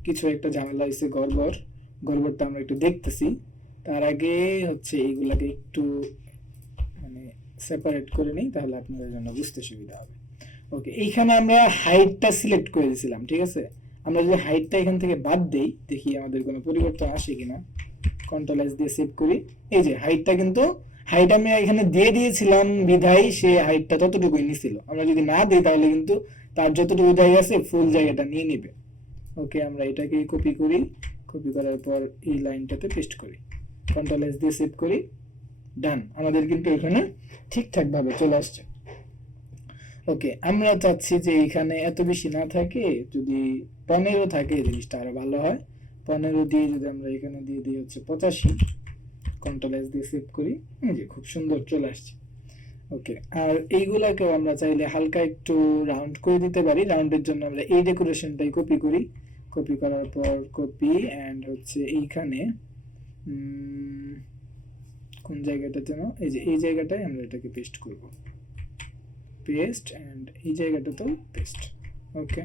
কিছু একটা ঝামেলা হয়েছে, গড়বড়টা আমরা একটু দেখতেছি। তার আগে হচ্ছে এইগুলাকে একটু মানে সেপারেট করে নিই, তাহলে আপনাদের জন্য বুঝতে সুবিধা হবে। ওকে, এইখানে আমরা হাইটটা সিলেক্ট করে দিয়েছিলাম, ঠিক আছে। আমরা যদি হাইটটা এখান থেকে বাদ দেই, দেখি আমাদের কোনো পরিবর্তন আসে কিনা। কন্ট্রোল এস দিয়ে সেভ করি। এই যে হাইটটা, কিন্তু হাইট আমি এখানে দিয়ে দিয়েছিলাম বিধায় সে হাইটটা ততটুকুই নিছিল। আমরা যদি না দিই তাহলে কিন্তু তার যতটুকু জায়গা আছে ফুল জায়গাটা নিয়ে নেবে। ওকে, আমরা এটাকে কপি করি, কপি করার পর এই লাইনটাতে পেস্ট করি, কন্ট্রোল এস দিয়ে সেভ করি। ডান। আমাদের কিন্তু এখানে ঠিকঠাক ভাবে চলে আসছে। ওকে, আমরা চাচ্ছি যে এখানে এত বেশি না থাকে, যদি 15 থাকে জিনিসটা আরো ভালো হয়। 15 দিয়ে যদি আমরা এখানে দিয়ে দিই হচ্ছে 85, কন্ট্রোল এস দিয়ে সেভ করি। এই যে খুব সুন্দর চলে আসছে। ওকে, আর এইগুলাকেও আমরা চাইলে হালকা একটু রাউন্ড করে দিতে পারি। রাউন্ডের জন্য আমরা এই ডেকোরেশনটাই কপি করি, কপি করার পর কপি এন্ড হচ্ছে এইখানে কোন জায়গাটা যেন, এই যে এই জায়গাটায় আমরা এটাকে পেস্ট করব, পেস্ট এন্ড এই জায়গাটাতেও পেস্ট। ওকে,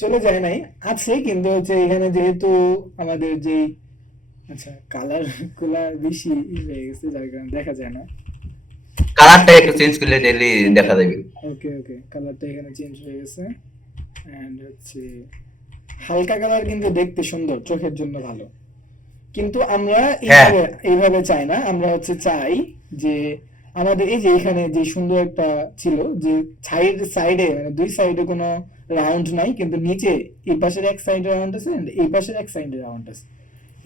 চলে যায় নাই, আছে, কিন্তু হচ্ছে এখানে যেহেতু আমাদের যে আচ্ছা কালার গুলা বেশি হয়ে গেছে, যার কারণে দেখা যায় না। কালারটা একটু চেঞ্জ করলে তাহলে দেখা যাবে। ওকে ওকে, কালারটা এখানে চেঞ্জ হয়ে গেছে এন্ড হচ্ছে হালকা কালার, কিন্তু দেখতে সুন্দর, চোখের জন্য ভালো। কিন্তু আমরা এইভাবে চাই না, আমরা হচ্ছে চাই যে আমাদের এই যে এখানে যে সুন্দর একটা ছিল, যে সাইডে মানে দুই সাইডে কোনো রাউন্ড নাই, কিন্তু নিচে এই পাশের এক সাইডে রাউন্ড আছে and এই পাশের এক সাইডে রাউন্ড আছে,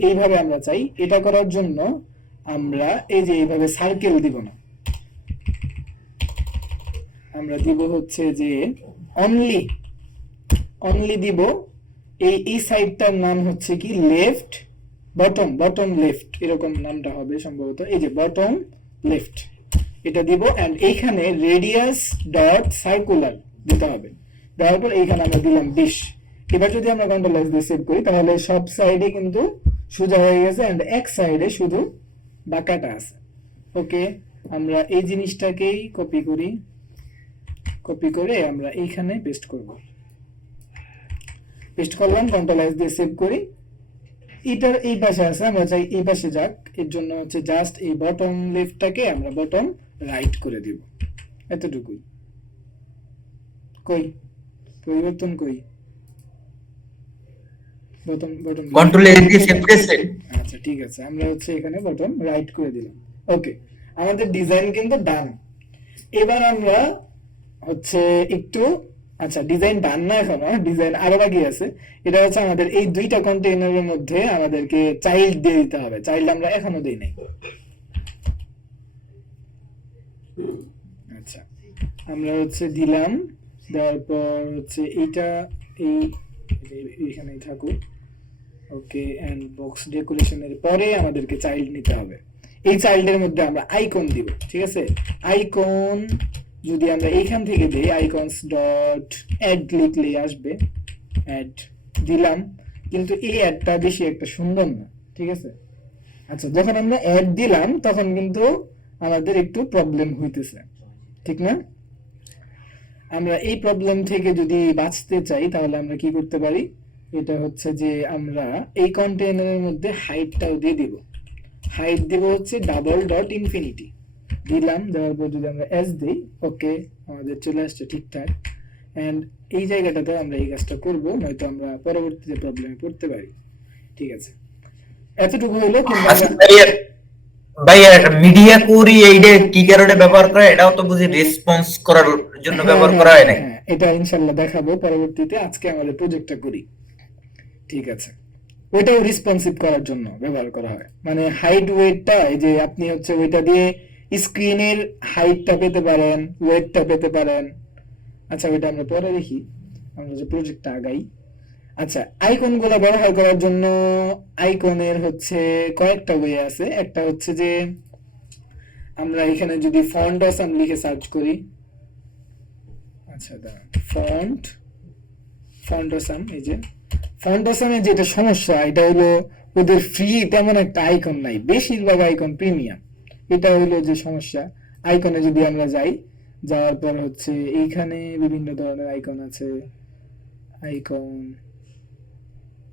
এইভাবে আমরা চাই। এটা করার জন্য আমরা এই যে এইভাবে সার্কেল দিব না, আমরা দিব হচ্ছে যে অনলি দিব এই সাইডটার নাম হচ্ছে কি লেফট বটম লেফট, এরকম নামটা হবে সম্ভবত। এই যে বটম লেফট এটা দিব এন্ড এইখানে রেডিয়াস ডট সার্কুলার দিতে হবে। দেওয়ার পর এইখানে আমরা দিলাম 20। এবার যদি আমরা কন্ট্রোল এস দিয়ে সেভ করি, তাহলে সব সাইডে কিন্তু সোজা হয়ে গেছে এন্ড এক সাইডে শুধু বাঁকাটা আছে। ওকে, আমরা এই জিনিসটাকেই কপি করি, কপি করে আমরা এইখানে পেস্ট করব। পেস্ট করলাম, কন্ট্রোল এস দিয়ে সেভ করি। এটার এই পাশে আছে, আমরা চাই এই পাশে যাক, এর জন্য হচ্ছে জাস্ট এই বটম লেফটটাকে আমরা বটম রাইট করে দিব, এতটুকুই। কই পরিবর্তন কই, বটম কন্ট্রোল এস দিয়ে সেভ করেছেন? আচ্ছা ঠিক আছে, আমরা হচ্ছে এখানে বটম রাইট করে দিলাম। ওকে, আমাদের ডিজাইন কিন্তু ডান। এবার আমরা হচ্ছে একটু, আচ্ছা ডিজাইন ডান না, এখনো ডিজাইন আরো বাকি আছে। এটা হচ্ছে আমাদের এই দুইটা কন্টেইনারের মধ্যে আমাদেরকে চাইল্ড দিয়ে দিতে হবে। চাইল্ড আমরা এখনো দেই নাই। আচ্ছা, আমরা হচ্ছে দিলাম, দেওয়ার পর হচ্ছে এইটা এইখানেই থাকুক। ওকে, এন্ড বক্স ডেকোরেশনের পরে আমাদেরকে চাইল্ড নিতে হবে। এই চাইল্ডের মধ্যে আমরা আইকন দিব, ঠিক আছে। আইকন যদি আমরা এইখান থেকে দিই, আইকনস ডট অ্যাড লিখলে আসবে, অ্যাড দিলাম, কিন্তু এই অ্যাডটা বেশি একটা সুন্দর না, ঠিক আছে। আচ্ছা, যখন আমরা অ্যাড দিলাম তখন কিন্তু আমাদের একটু প্রবলেম হইতেছে, ঠিক না। আমরা এই প্রবলেম থেকে যদি বাঁচতে চাই তাহলে আমরা কি করতে পারি, এটা হচ্ছে যে আমরা এই কন্টেইনারের মধ্যে হাইটটাও দিয়ে দিব। হাইট দিব হচ্ছে ডাবল ডট ইনফিনিটি দিলাম, দেওয়ার পর যদি আমরা এস দিই, ওকে আমাদের চলে আসছে ঠিকঠাক। এন্ড এই জায়গাটাতে আমরা এই কাজটা করব, নয়তো আমরা পরবর্তীতে প্রবলেমে পড়তে পারি। ঠিক আছে, এতটুকু হলো। কিন্তু ভাইয়া মিডিয়া কুরি এইটা কি কারণে ব্যবহার করে, এটাও তো বুঝি রেসপন্স করার জন্য ব্যবহার করা হয় নাকি? এটা ইনশাআল্লাহ দেখাবো পরবর্তীতে, আজকে আমাদের প্রজেক্টটা করি। ঠিক আছে, ওইটাও রেসপন্সিভ করার জন্য ব্যবহার করা হয়। মানে হাইট ওয়েটটা, এই যে আপনি হচ্ছে ওইটা দিয়ে স্ক্রিনের হাইটটা পেতে পারেন, ওয়েটটা পেতে পারেন, আচ্ছা ওইটা আমরা পরে দেখি, আমরা যে প্রজেক্টটা আগাই। আচ্ছা আইকন গুলো ব্যবহার করার জন্য আইকনের হচ্ছে কয়েকটা ওয়ে আছে। একটা হচ্ছে যে আমরা এখানে যদি ফন্ট অসাম লিখে সার্চ করি, আচ্ছা দাঁড়ান, ফন্ট অসাম, এই যে ফন্ট অসামে যেটা সমস্যা এটা হলো ওদের ফ্রি তেমন একটা আইকন নাই, বেশিরভাগ আইকন প্রিমিয়াম, এটা হলো যে সমস্যা। আইকনে যদি আমরা যাই, যাওয়ার পর হচ্ছে এইখানে বিভিন্ন ধরনের আইকন আছে, আইকন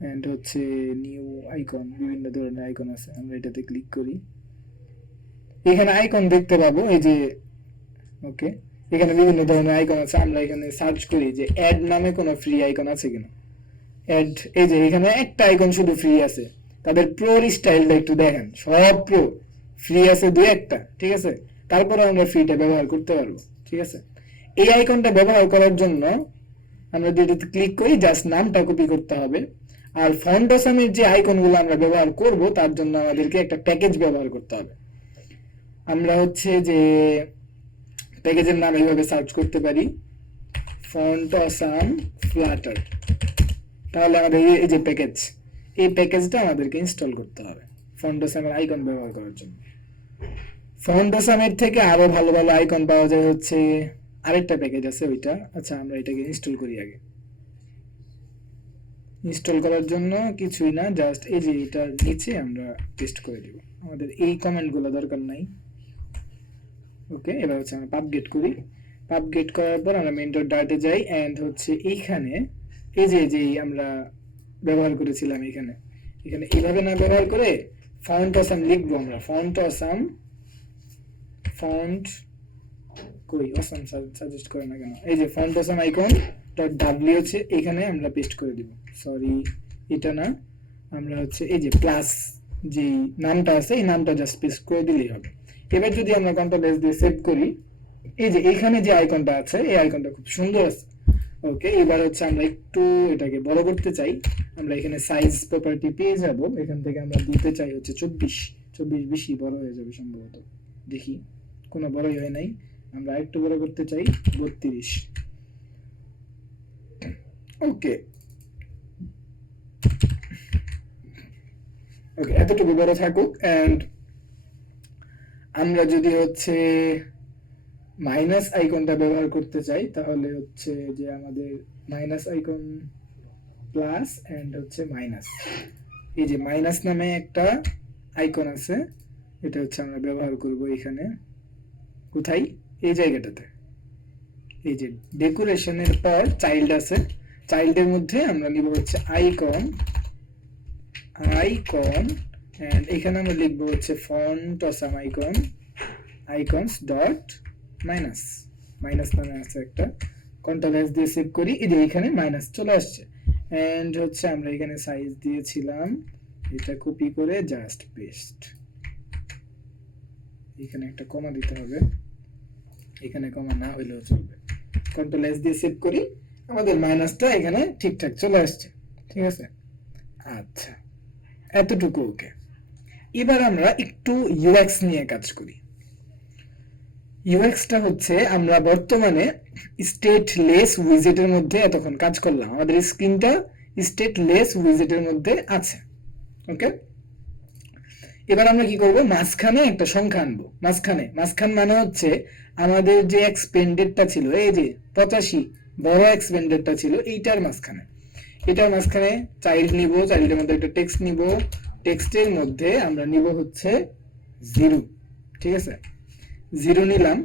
এন্ড হচ্ছে নিউ আইকন, বিভিন্ন ধরনের আইকন আছে। আমরা এটাতে ক্লিক করি, এখানে আইকন দেখতে পাবো, এই যে ওকে, এখানে বিভিন্ন ধরনের আইকন আছে। আমরা এখানে সার্চ করি যে অ্যাড নামে কোনো ফ্রি আইকন আছে কিনা। অ্যাড, এই যে এখানে একটা আইকন শুধু ফ্রি আছে। তাদের প্রোর স্টাইলটা একটু দেখেন, সব প্রো ফ্রি আছে দুই একটা, ঠিক আছে। তারপরে আমরা ফ্রিটা ব্যবহার করতে পারবো, ঠিক আছে। এই আইকনটা ব্যবহার করার জন্য আমরা যদি ক্লিক করি, জাস্ট নামটা কপি করতে হবে। আর ফন্ট অসামের যে আইকনগুলো আমরা ব্যবহার করব তার জন্য আমাদেরকে একটা প্যাকেজ ব্যবহার করতে হবে। আমরা হচ্ছে যে প্যাকেজের নাম এইভাবে সার্চ করতে পারি, ফন্ট অসাম ফ্লাটার। তাহলে আমাদের এই যে প্যাকেজ, এই প্যাকেজটা আমাদেরকে ইনস্টল করতে হবে ফন্ট অসামের আইকন ব্যবহার করার জন্য। ফন্ট অসামের থেকে আরো ভালো ভালো আইকন পাওয়া যায় হচ্ছে আরেকটা প্যাকেজ আছে ওইটা। আচ্ছা আমরা এটাকে ইনস্টল করি আগে। ইনস্টল করার জন্য কিছুই না, জাস্ট এই যে এটার নিচে আমরা পেস্ট করে দিব, আমাদের এই কমেন্টগুলো দরকার নাই। ওকে, এবার হচ্ছে আমরা পাবগেট করি। পাবগেট করার পর আমরা মেন ডট ডার্টে যাই এন্ড হচ্ছে এইখানে এই যে আমরা ব্যবহার করেছিলাম, এখানে এইভাবে না ব্যবহার করে ফন্ট অসাম লিখবো আমরা। ফন্ট অসাম, ফন্ট কই অসাম সাজেস্ট করে না কেন, এই যে font awesome icon dot W হচ্ছে এখানে আমরা পেস্ট করে দিব। সরি এটা না, আমরা হচ্ছে এই যে প্লাস যে নামটা আছে এই নামটা জাস্ট পেস্ট করে দিলেই হবে। এবার যদি আমরা কন্ট্রোল এস দিয়ে সেভ করি, এই যে এখানে যে আইকনটা আছে এই আইকনটা খুব সুন্দর আছে। ওকে, এবার হচ্ছে আমরা একটু এটাকে বড় করতে চাই। আমরা এখানে সাইজ প্রপার্টি পেয়ে যাব, এখান থেকে আমরা দিতে চাই হচ্ছে 24 বেশি বড় হয়ে যাবে সম্ভবত, দেখি কোনো বড়ই হয় নাই। আমরা একটু বড় করতে চাই 32। ওকে ওকে, এতটুকু বড় থাকুক। এন্ড আমরা যদি হচ্ছে মাইনাস আইকনটা ব্যবহার করতে চাই তাহলে হচ্ছে যে আমাদের মাইনাস আইকন প্লাস এন্ড হচ্ছে মাইনাস, এই যে মাইনাস নামে একটা আইকন আছে, এটা হচ্ছে আমরা ব্যবহার করব এখানে। কোথায়? এই জায়গাটাতে, এই যে ডেকোরেশনের পর চাইল্ড আছে, চাইল্ডের মধ্যে আমরা নিব হচ্ছে আইকন এন্ড এখানে আমরা লিখবো হচ্ছে font awesome icon icons dot minus নামে আছে একটা। কন্ট্রোল এস দিয়ে সেভ করি, এই যে এখানে মাইনাস চলে আসছে। এন্ড হচ্ছে আমরা এখানে সাইজ দিয়েছিলাম, এটা কপি করে জাস্ট পেস্ট, এখানে একটা কমা দিতে হবে, এখানে কমা না হইলেও চলবে। কন্ট্রোল এস দিয়ে সেভ করি, আমাদের মাইনাসটা এখানে ঠিকঠাক চলে আসছে, ঠিক আছে। আচ্ছা এতটুকু ওকে। এবার আমরা একটু ইউএক্স নিয়ে কাজ করি। ইউএক্সটা হচ্ছে আমরা বর্তমানে স্টেটলেস উইজেটের মধ্যে এতক্ষণ কাজ করলাম, আমাদের স্ক্রিনটা স্টেটলেস উইজেটের মধ্যে আছে। ওকে, এবার আমরা কি করব, মাঝখানে একটা সংখ্যা আনবো। মাঝখান মানে হচ্ছে আমাদের যে এক্সপেন্ডেডটা ছিল, এই যে 85 বড় এক্সপেন্ডেডটা ছিল, এটার মাঝখানে চাইল্ড নিব, চাইল্ডের মধ্যে একটা টেক্সট নিব, টেক্সটের মধ্যে আমরা নিব হচ্ছে 0, ঠিক আছে। 0 নিলাম,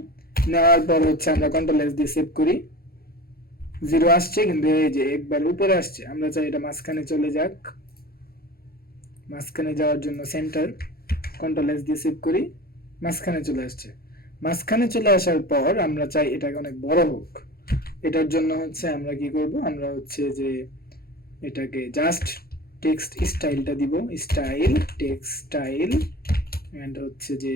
নেওয়ার পর হচ্ছে আমরা কন্ট্রোল এস দিয়ে সেভ করি। 0 আসছে কিন্তু এই যে একবার উপরে আসছে, আমরা চাই এটা মাঝখানে চলে যাক। মাঝখানে যাওয়ার জন্য সেন্টার, কন্ট্রোল এস দিয়ে সেভ করি, মাঝখানে চলে আসছে। মাঝখানে চলে আসার পর আমরা চাই এটাকে অনেক বড় হোক। এটার জন্য হচ্ছে আমরা কি করব, আমরা হচ্ছে যে এটাকে জাস্ট টেক্সট স্টাইলটা দিব, স্টাইল টেক্সট স্টাইল এন্ড হচ্ছে যে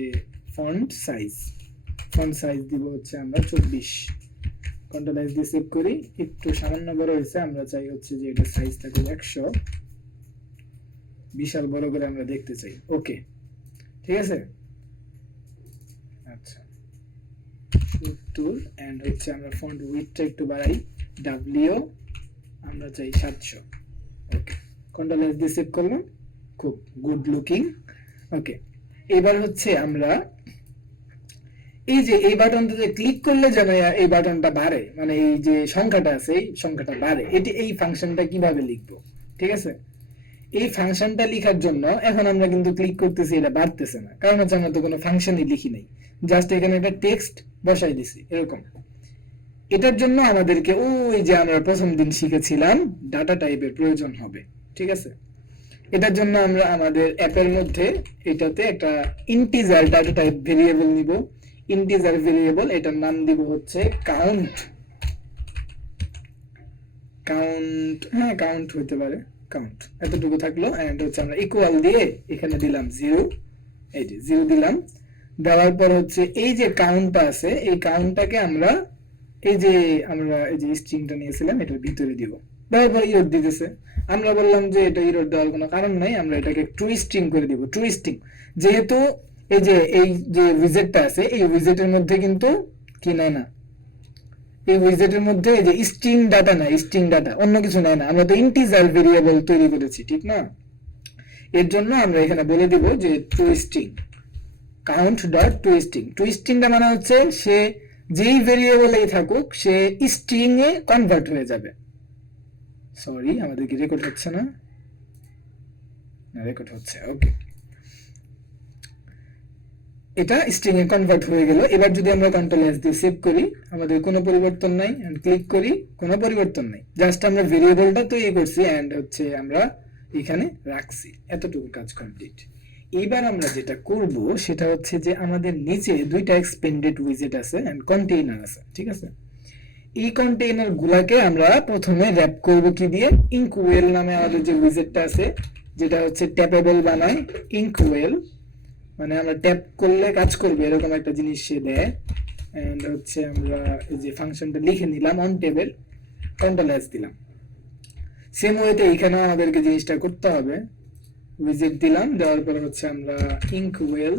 ফন্ট সাইজ দিব হচ্ছে আমরা 24। কন্ট্রোল এস দিয়ে সেভ করি, একটু সামান্য বড় হয়েছে, আমরা চাই হচ্ছে যে এটা সাইজ থাকে 100, বিশাল বড় করে আমরা দেখতে চাই। ওকে ঠিক আছে। আচ্ছা 70 এন্ড হচ্ছে আমরা ফন্ট উইডথটা একটু বাড়াই, ডাব্লিউ আমরা চাই 700। ওকে, কন্ট্রোল এস দিয়ে সেভ করলাম, খুব গুড লুকিং। ওকে, এবার হচ্ছে আমরা এই যে এই বাটনটাতে ক্লিক করলে যেন এই বাটনটা বাড়ে, মানে এই যে সংখ্যাটা আছে এই সংখ্যাটা বাড়ে, এটি এই ফাংশনটা কিভাবে লিখবো? ঠিক আছে, এই ফাংশনটা লেখার জন্য এখন আমরা কিন্তু ক্লিক করতেছি, এটা বাড়তেছে না, কারণ হচ্ছে আমরা তো কোনো ফাংশনই লিখি নাই, জাস্ট এখানে একটা টেক্সট বসাই দিছি এরকম। এটার জন্য আমাদেরকে ওই যে আমরা প্রথম দিন শিখেছিলাম ডাটা টাইপের প্রয়োজন হবে। ঠিক আছে, এটার জন্য আমরা আমাদের অ্যাপের মধ্যে এটাতে একটা ইন্টিজার ডাটা টাইপ ভেরিয়েবল নিব। ইন্টিজার ভেরিয়েবল, এটার নাম দিব হচ্ছে কাউন্ট। কাউন্ট, হ্যাঁ কাউন্ট হতে পারে, কাউন্ট এতটুকু থাকলো। এন্ড হচ্ছে আমরা ইকুয়াল দিয়ে এখানে দিলাম 0, এই যে 0 দিলাম। দেওয়ার পর হচ্ছে এই যে কাউন্টটা আছে এই কাউন্টটাকে আমরা এই যে স্ট্রিংটা নিয়েছিলাম এটার ভিতরে দিব। দেওয়ার পর ইরর দিতেছে, আমরা বললাম যে এটা ইরর দেওয়ার কোনো কারণ নাই, আমরা এটাকে ট্রু স্ট্রিং করে দিব। ট্রু স্ট্রিং যেহেতু এই যে উইজেটটা আছে এই উইজেটের মধ্যে কিন্তু কি নেয় না, এই উইজেটের মধ্যে এই যে স্ট্রিং ডাটা না, স্ট্রিং ডাটা অন্য কিছু নেয় না, আমরা তো ইন্টিজার ভেরিয়েবল তৈরি করেছি, ঠিক না? এর জন্য আমরা এখানে বলে দিব যে true string count dot to string. To স্ট্রিংটা মানে হচ্ছে সে যেই ভেরিয়েবলেই থাকুক সে স্ট্রিং এ কনভার্ট হয়ে যাবে। সরি, আমাদের কি রেকর্ড হচ্ছে না? রেকর্ড হচ্ছে, ওকে। এটা স্ট্রিং এ কনভার্ট হয়ে গেল। এবার যদি আমরা কন্ট্রোল এস দিয়ে সেভ করি, আমাদের কোনো পরিবর্তন নাই, এন্ড ক্লিক করি, কোনো পরিবর্তন নাই, জাস্ট আমরা ভেরিয়েবলটা তৈরি করছি এন্ড হচ্ছে আমরা এখানে রাখছি, এতটুকু কাজ কমপ্লিট। এবার আমরা যেটা করব সেটা হচ্ছে যে আমাদের নিচে দুইটা এক্সপেন্ডেড উইজেট আছে এন্ড কন্টেইনার আছে, ঠিক আছে? এই কন্টেইনার গুলাকে আমরা প্রথমে র‍্যাপ করব কি দিয়ে? ইনকোয়েল নামে আমাদের যে উইজেটটা আছে, যেটা হচ্ছে ট্যাপেবল বানায়। ইনকোয়েল মানে আমরা ট্যাপ করলে কাজ করবে এরকম একটা জিনিস সে দেয়। এন্ড হচ্ছে আমরা এই যে ফাংশনটা লিখে নিলাম অন টেবিল, কন্ট্রোল এস দিলাম। সেম ওয়েতে এখানে আমাদেরকে জিনিসটা করতে হবে, উইজেট দিলাম, দেওয়ার পর হচ্ছে আমরা ইনকোয়েল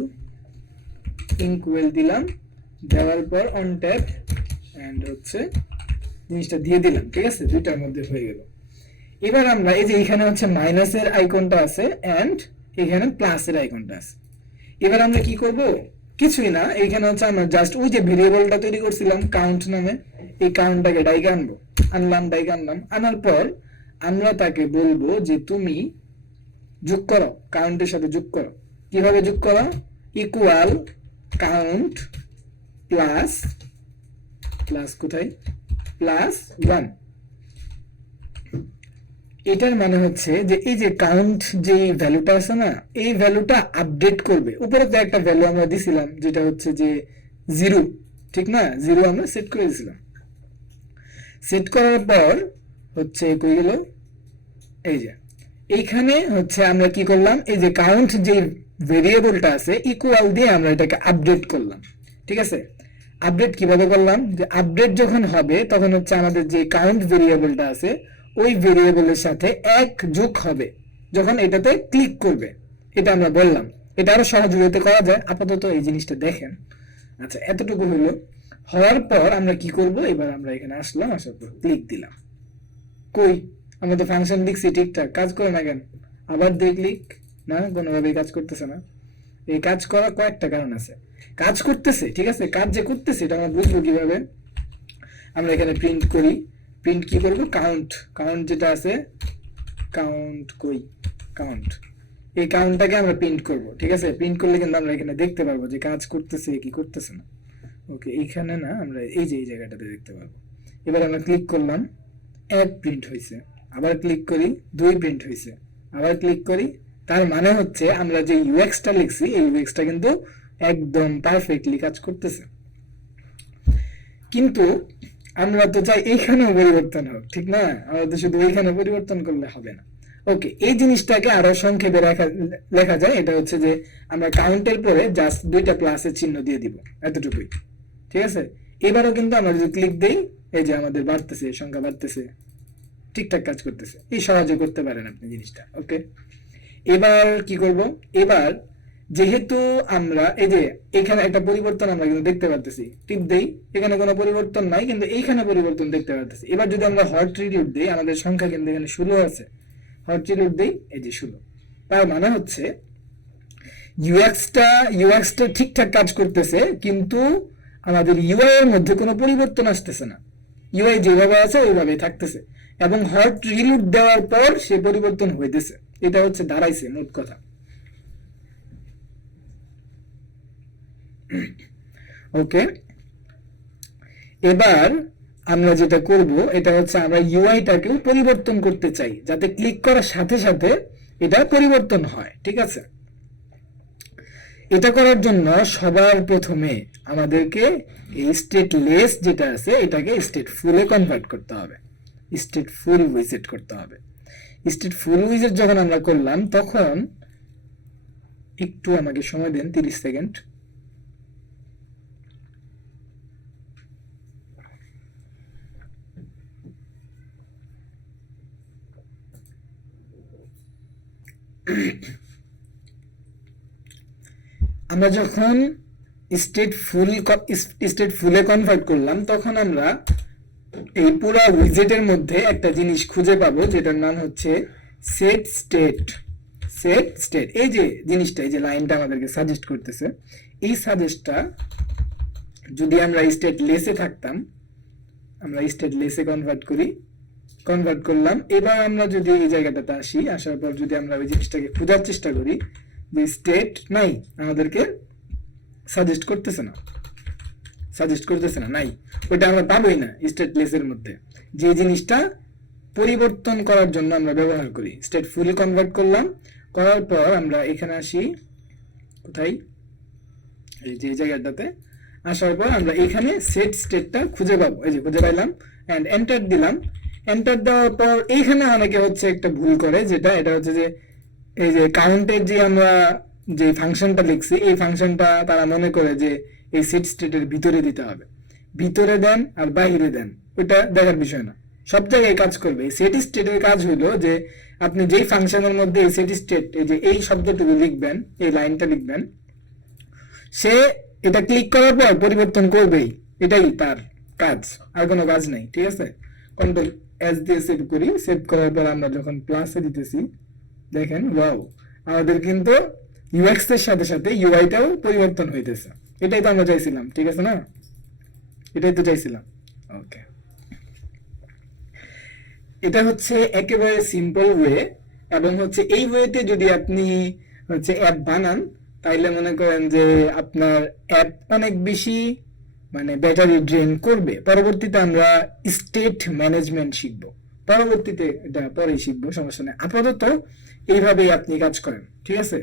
দিলাম, দেওয়ার পর অন ট্যাপ এন্ড হচ্ছে জিনিসটা দিয়ে দিলাম, ঠিক আছে? দুইটার মধ্যে হয়ে গেল। এবার আমরা এই যে এখানে হচ্ছে মাইনাসের আইকনটা আছে এন্ড এখানে প্লাসের আইকনটা আছে। এবার আমরা কি করব? কিছুই না, এখানে হচ্ছে আমরা জাস্ট ওই যে ভেরিয়েবলটা তৈরি করছিলাম কাউন্ট নামে, এই কাউন্টটাকে ডাইকে আনবো। ডাইকে আনলাম, আনার পর আমরা তাকে বলবো যে তুমি যোগ করো, কাউন্টের সাথে যোগ করো। কিভাবে যোগ করো? ইকুয়াল কাউন্ট প্লাস কোথায়, +1। এটার মানে হচ্ছে যে এই যে কাউন্ট যে ভ্যালুটা আছে না, এই ভ্যালুটা আপডেট করবে। উপরে তো একটা ভ্যালু আমরা দিছিলাম যেটা হচ্ছে যে 0, ঠিক না? 0 আমরা সেট করে দিছিলাম। সেট করার পর হচ্ছে কই গেল, এই যে এইখানে হচ্ছে আমরা কি করলাম, এই যে কাউন্ট যে ভেরিয়েবলটা আছে ইকুয়াল দিয়ে আমরা এটাকে আপডেট করলাম, ঠিক আছে? আপডেট কিভাবে করলাম? যে আপডেট যখন হবে তখন হচ্ছে আমাদের যে কাউন্ট ভেরিয়েবলটা আছে ওই ভেরিয়েবলের সাথে 1 যোগ হবে যখন এটাতে ক্লিক করবে। এটা আমরা বললাম, এটা আরো সহজ ওয়েতে করা যায়, আপাতত এই জিনিসটা দেখেন। আচ্ছা, এতটুকু হলো। হওয়ার পর আমরা কি করব? এবার আমরা এখানে আসলাম, আসার পর ক্লিক দিলাম। কই, আমরা তো ফাংশন লিখছি ঠিকঠাক, কাজ করে না কেন? আবার দিয়ে ক্লিক, না কোনোভাবেই কাজ করতেছে না। এই কাজ করার কয়েকটা কারণ আছে। কাজ করতেছে, ঠিক আছে, কাজ যে করতেছে এটা আমরা বুঝবো কিভাবে? আমরা এখানে প্রিন্ট করি, প্রিন্ট কি করব? কাউন্ট যেটা আছে, কাউন্ট কই, কাউন্ট, এই কাউন্টটাকে আমরা প্রিন্ট করব, ঠিক আছে? প্রিন্ট করলে কিন্তু আমরা এখানে দেখতে পারবো যে কাজ করতেছে কি করতেছে না। ওকে, এইখানে না, আমরা এই যে এই জায়গাটাতে দেখতে পারবো। এবার আমরা ক্লিক করলাম, 1 প্রিন্ট হয়েছে, আবার ক্লিক করি 2 প্রিন্ট হয়েছে, আবার ক্লিক করি। তার মানে হচ্ছে আমরা যে ইউএক্সটা লিখছি এই ইউএক্সটা কিন্তু একদম পারফেক্টলি কাজ করতেছে। কিন্তু আমরা তো চাই এইখানেও পরিবর্তন হোক, ঠিক না? আমাদের শুধু এইখানে পরিবর্তন করলে হবে না। ওকে, এই জিনিসটাকে আরো সংক্ষেপে লেখা যায়। এটা হচ্ছে যে আমরা কাউন্টের পরে জাস্ট 2টা প্লাসের চিহ্ন দিয়ে দিব, এতটুকুই, ঠিক আছে? এবারও কিন্তু আমরা যদি ক্লিক দেই, এই যে আমাদের বাড়তেছে, সংখ্যা বাড়তেছে, ঠিকঠাক কাজ করতেছে। এই সহজে করতে পারেন আপনি জিনিসটা। ওকে, এবার কি করব? এবার যেহেতু আমরা এই যে এখানে একটা পরিবর্তন আমরা কিন্তু দেখতে পারতেছি, টিপ দেই, এখানে কোনো পরিবর্তন নাই কিন্তু এইখানে পরিবর্তন দেখতে পারতেছি। এবার যদি আমরা হট রিলোড দেই, আমাদের সংখ্যা কিন্তু এখানে 16 আছে, হট রিলোড দেই, এই যে 16। তার মানে হচ্ছে ইউএক্সটা ঠিকঠাক কাজ করতেছে, কিন্তু আমাদের ইউআই এর মধ্যে কোনো পরিবর্তন আসতেছে না, ইউআই যেভাবে আছে ওইভাবেই থাকতেছে, এবং হট রিলোড দেওয়ার পর সে পরিবর্তন হইতেছে। এটা হচ্ছে দাঁড়াইছে মোট কথা। ওকে, এবার আমরা যেটা করব এটা হচ্ছে আমরা ইউআইটাকেও পরিবর্তন করতে চাই, যাতে ক্লিক করার সাথে সাথে এটা পরিবর্তন হয়। ঠিক আছে, এটা করার জন্য সবার প্রথমে আমাদেরকে এই স্টেটলেস যেটা আছে এটাকে স্টেটফুলে কনভার্ট করতে হবে, স্টেটফুল উইজেট করতে হবে। স্টেটফুল উইজেট যখন আমরা করলাম তখন একটু আমাকে সময় দেন, 30 সেকেন্ড। আমরা যখন স্টেটফুলে কনভার্ট করলাম তখন আমরা এই পুরো উইজেটের মধ্যে একটা জিনিস খুঁজে পাবো যেটার নাম হচ্ছে সেট স্টেট। সেট স্টেট, এই যে জিনিসটা, এই যে লাইনটা আমাদেরকে সাজেস্ট করতেছে, এই সাজেস্টটা যদি আমরা স্টেটলেসে থাকতাম, আমরা স্টেটলেসে কনভার্ট করলাম। এবার আমরা যদি এই জায়গাটাতে আসি, আসার পর যদি আমরা ওই জিনিসটাকে খোঁজার চেষ্টা করি, যে স্টেট নাই, আমাদেরকে সাজেস্ট করতেছে না, নাই, ওইটা আমরা পাবোই না স্টেটলেসের মধ্যে, যে জিনিসটা পরিবর্তন করার জন্য আমরা ব্যবহার করি। স্টেটফুলি কনভার্ট করলাম, করার পর আমরা এখানে আসি, কোথায়, এই যে জায়গাটাতে আসার পর আমরা এখানে সেট স্টেটটা খুঁজে পাবো, এই যে খুঁজে পাইলাম, এন্ড এন্টার দিলাম। এন্টার দেওয়ার পর এইখানে অনেকে হচ্ছে একটা ভুল করে, যেটা এটা হচ্ছে যে এই যে কাউন্টের যে আমরা যে ফাংশনটা লিখছি, এই ফাংশনটা তারা মনে করে যে এই সেট স্টেটের ভিতরে দিতে হবে, ভিতরে দেন আর বাইরে দেন, ওইটা দেখার বিষয় না, সব জায়গায় কাজ করবে। এই সেট স্টেটের কাজ হলো যে আপনি যেই ফাংশনের মধ্যে এই সেট স্টেট, এই যে এই শব্দটুকু লিখবেন, এই লাইনটা লিখবেন, সে এটা ক্লিক করার পর পরিবর্তন করবেই, এটাই তার কাজ, আর কোনো কাজ নাই। ঠিক আছে, কন্ট্রোল এস দিয়ে সেভ করি, সেভ করার পর আমরা যখন প্লাসে দিতেছি, দেখেন ওয়াও, আমাদের কিন্তু ইউএক্স এর সাথে সাথে ইউআইটাও পরিবর্তন হইতেছে। এটাই তো আমরা চাইছিলাম, ঠিক আছে না, এটাই তো চাইছিলাম। ওকে, এটা হচ্ছে একেবারে সিম্পল ওয়ে, এবং হচ্ছে এই ওয়েতে যদি আপনি হচ্ছে অ্যাপ বানান, তাইলে মনে করেন যে আপনার অ্যাপ অনেক বেশি মানে ব্যাটারি ড্রেন করবে। পরবর্তীতে আমরা স্টেট ম্যানেজমেন্ট শিখবো, পরবর্তীতে এটা পরেই শিখবো, সমস্যা নেই। আপাতত এইভাবেই আপনি কাজ করেন, ঠিক আছে,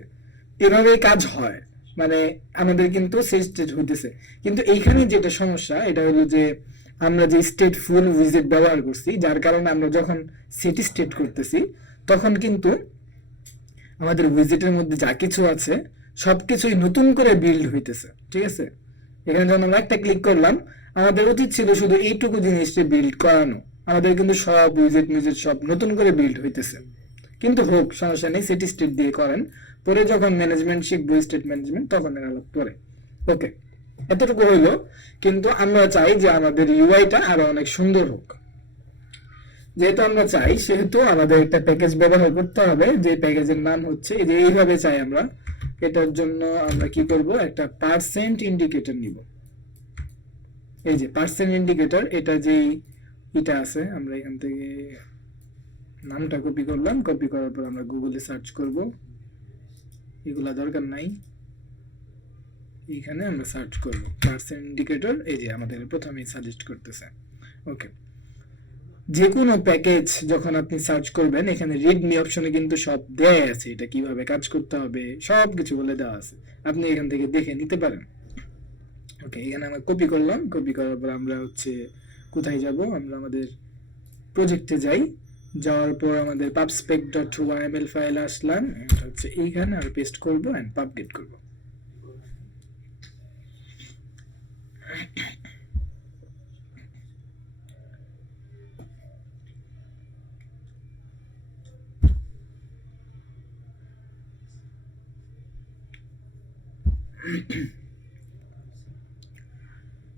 এভাবেই কাজ হয়, মানে আমাদের কিন্তু সেট স্টেট হইতেছে। কিন্তু এইখানে যেটা সমস্যা, এটা হলো যে আমরা যে স্টেটফুল উইজেট ব্যবহার করছি, যার কারণে আমরা যখন সেট স্টেট করতেছি তখন কিন্তু আমাদের উইজেটের মধ্যে যা কিছু আছে সবকিছুই নতুন করে বিল্ড হইতেছে। ঠিক আছে, এখানে যখন আমরা একটা ক্লিক করলাম, আমাদের উচিত ছিল শুধু এইটুকু জিনিসটা বিল্ড করানো, আমাদের কিন্তু সব উইজেট সব নতুন করে বিল্ড হইতেছে। কিন্তু হোক, সমস্যা নেই, সেট স্টেট দিয়ে করেন, পরে যখন ম্যানেজমেন্ট শিখবো, স্টেট ম্যানেজমেন্ট, তখন এর আলাপ পরে। ওকে, এতটুকু হইলো। কিন্তু আমরা চাই যে আমাদের ইউআইটা আরো অনেক সুন্দর হোক। যেহেতু আমরা চাই, সেহেতু আমাদের একটা প্যাকেজ ব্যবহার করতে হবে, যে প্যাকেজের নাম হচ্ছে, এই যে এইভাবে চাই আমরা। এটার জন্য আমরা কি করব, একটা পার্সেন্ট ইন্ডিকেটর নিব। এই যে পার্সেন্ট ইন্ডিকেটর, এটা যেই এটা আছে, আমরা এখান থেকে নামটা কপি করলাম, কপি করার পর আমরা গুগলে সার্চ করব, এগুলা দরকার নাই, এখানে আমরা সার্চ করব পার্সেন্ট ইন্ডিকেটর, এই যে আমাদের প্রথমেই সাজেস্ট করতেছে। ওকে, যে কোনো প্যাকেজ যখন আপনি সার্চ করবেন, এখানে রিড মি অপশনে কিন্তু সব দেয়া আছে, এটা কিভাবে কাজ করতে হবে সব কিছু বলে দেওয়া আছে, আপনি এখান থেকে দেখে নিতে পারেন। ওকে, এখানে আমরা কপি করলাম, কপি করার পর আমরা হচ্ছে কোথায় যাব, আমরা আমাদের প্রজেক্টে যাই, যাওয়ার পর আমাদের pubspec.yml ফাইল আসলাম, এটা হচ্ছে এইখানে আর পেস্ট করব এন্ড পাবগেট করব।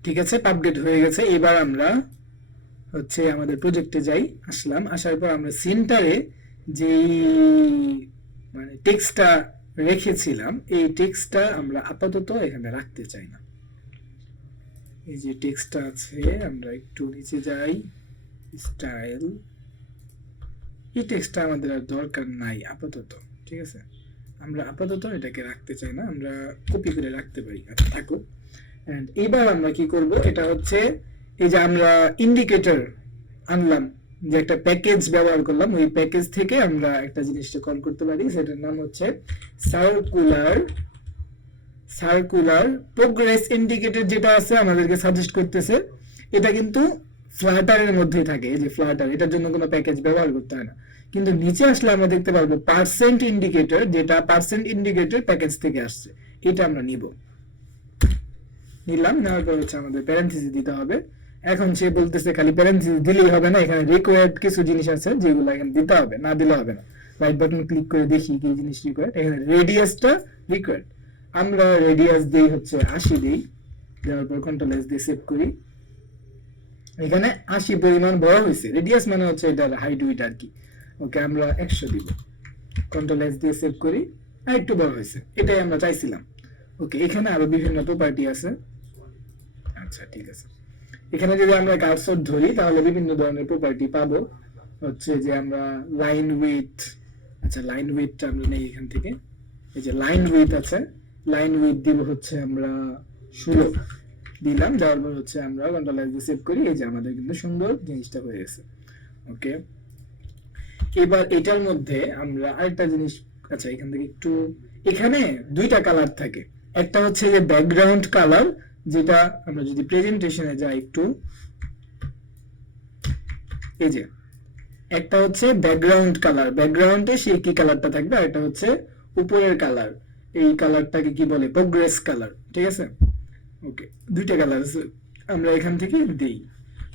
ঠিক আছে, আপডেট হয়ে গেছে। এবার আমরা হচ্ছে আমাদের প্রজেক্টে যাই, আসলাম, আসার পর আমরা সেন্টারে যেই মানে টেক্সটটা রেখেছিলাম এই টেক্সটটা আমরা আপাতত এখানে রাখতে চাই না। এই যে টেক্সটটা আছে, আমরা একটু নিচে যাই, স্টাইল, এই টেক্সটটা আমাদের আর দরকার নাই আপাতত। ঠিক আছে, আমরা আপাতত এটাকে রাখতে চাই না, আমরা কপি করে রাখতে পারি। আচ্ছা, থাকুক। এন্ড এবার আমরা কি করব, এটা হচ্ছে এই যে আমরা ইন্ডিকেটর আনলাম, যে একটা প্যাকেজ ব্যবহার করলাম, ওই প্যাকেজ থেকে আমরা একটা জিনিসটা কল করতে পারি, সেটার নাম হচ্ছে সার্কুলার প্রোগ্রেস ইন্ডিকেটর। যেটা আছে আমাদেরকে সাজেস্ট করতেছে, এটা কিন্তু ফ্লাটারের মধ্যেই থাকে। এই যে ফ্লাটার, এটার জন্য কোনো প্যাকেজ ব্যবহার করতে হয় না। কিন্তু নিচে আসলে আমরা দেখতে পারবো পার্সেন্ট ইন্ডিকেটর, যেটা পার্সেন্ট ইন্ডিকেটর প্যাকেজ থেকে আসছে, এটা আমরা নিব। নিলাম, নেওয়ার পর হচ্ছে আমাদের প্যারেন্থেসিস দিতে হবে। এখন সে বলতেছে খালি প্যারেন্থেসিস দিলেই হবে না, এখানে রিকোয়ার্ড কিছু জিনিস আছে যেগুলো এখানে দিতে হবে, না দিলে হবে না। রাইট বাটন ক্লিক করে দেখি কি জিনিস রিকোয়ার্ড। এখানে রেডিয়াসটা রিকোয়ার্ড, আমরা রেডিয়াস দেই হচ্ছে 80 দেই, দেওয়ার পর কন্ট্রোল এস দিয়ে সেভ করি। এখানে 80 পরিমাণ বড় হয়েছে, রেডিয়াস মানে হচ্ছে এটার হাইট উইড আর কি। ওকে, আমরা 100 দিব, কন্ট্রোল এস দিয়ে সেভ করি, আর একটু বড় হয়েছে, এটাই আমরা চাইছিলাম। ওকে, এখানে আরো বিভিন্ন প্রপার্টি আছে। আচ্ছা, ঠিক আছে, এখানে যদি আমরা কার্সর ধরি তাহলে বিভিন্ন ধরনের প্রপার্টি পাবো। হচ্ছে যে আমরা লাইন উইথ, আচ্ছা লাইন উইথটা আমরা নেই এখান থেকে। এই যে লাইন উইথ আছে, লাইন উইথ দিব হচ্ছে আমরা 16 দিলাম, দেওয়ার পর হচ্ছে আমরা কন্ট্রোল এস দিয়ে সেভ করি। এই যে আমাদের কিন্তু সুন্দর জিনিসটা হয়ে গেছে। ওকে, এবার এটার মধ্যে আমরা আরেকটা জিনিস, আচ্ছা এখান থেকে একটু, এখানে দুইটা কালার থাকে, একটা হচ্ছে যে ব্যাকগ্রাউন্ড কালার, যেটা আমরা যদি প্রেজেন্টেশনে যাই একটু, এই যে একটা হচ্ছে ব্যাকগ্রাউন্ড কালার, ব্যাকগ্রাউন্ডে সেই কি কালারটা থাকবে, আর একটা হচ্ছে উপরের কালার, এই কালারটাকে কি বলে, প্রোগ্রেস কালার। ঠিক আছে, ওকে, দুইটা কালার আছে, আমরা এখান থেকে দিই।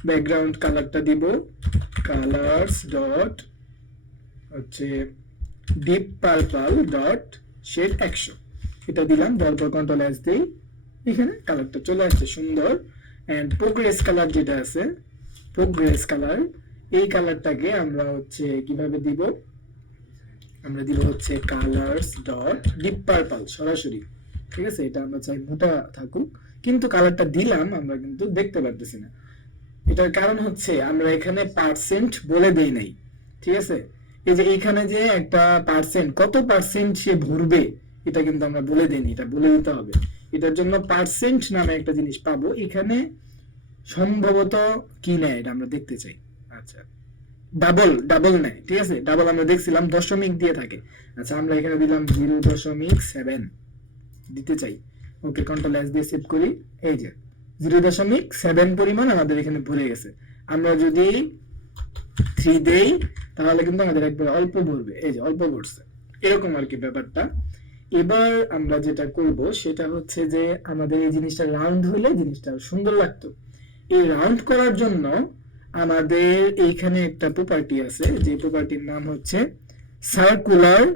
ব্যাকগ্রাউন্ড কালারটা দিব কালারস ডট হচ্ছে ডিপ পার্পল ডট শেড 100, এটা দিলাম, দেওয়ার পর কন্ট্রোল এস দিই, এখানে কালারটা চলে আসছে সুন্দর। এন্ড প্রোগ্রেস কালার যেটা আছে, প্রোগ্রেস কালার, এই কালারটাকে আমরা হচ্ছে কিভাবে দিব, আমরা দিব হচ্ছে কালারস ডট ডিপ পার্পল সরাসরি। ঠিক আছে, এটা আমরা চাই মোটা থাকুক, কিন্তু কালারটা দিলাম আমরা কিন্তু দেখতে পারতেছি না। এটার কারণ হচ্ছে আমরা এখানে পার্সেন্ট বলে দেই নাই। ঠিক আছে, এই যে এখানে যে একটা পার্সেন্ট, কত পার্সেন্ট সে ভরবে, এটা কিন্তু আমরা বলে দেইনি, এটা বলে দিতে হবে। এটার জন্য পার্সেন্ট নামে একটা জিনিস পাবো, এখানে সম্ভবত কি নেয় এটা আমরা দেখতে চাই। আচ্ছা, ডাবল নেয়। ঠিক আছে, ডাবল আমরা দেখছিলাম দশমিক দিয়ে থাকে। আচ্ছা, আমরা এখানে দিলাম 0.7 দিতে চাই। ওকে, কন্ট্রোল এস দিয়ে সেভ করি। এই যে 0.7 পরিমাণ আমাদের এখানে ভরে গেছে। আমরা যদি 3 দেই তাহলে কিন্তু আমাদের একবার অল্প ভরবে, এই যে অল্প ভরছে, এরকম আর কি ব্যাপারটা। এবার আমরা যেটা করব সেটা হচ্ছে যে আমাদের এই জিনিসটা রাউন্ড হলে জিনিসটা সুন্দর লাগতো। এই রাউন্ড করার জন্য আমাদের এইখানে একটা প্রপার্টি আছে, যে প্রপার্টির নাম হচ্ছে সার্কুলার,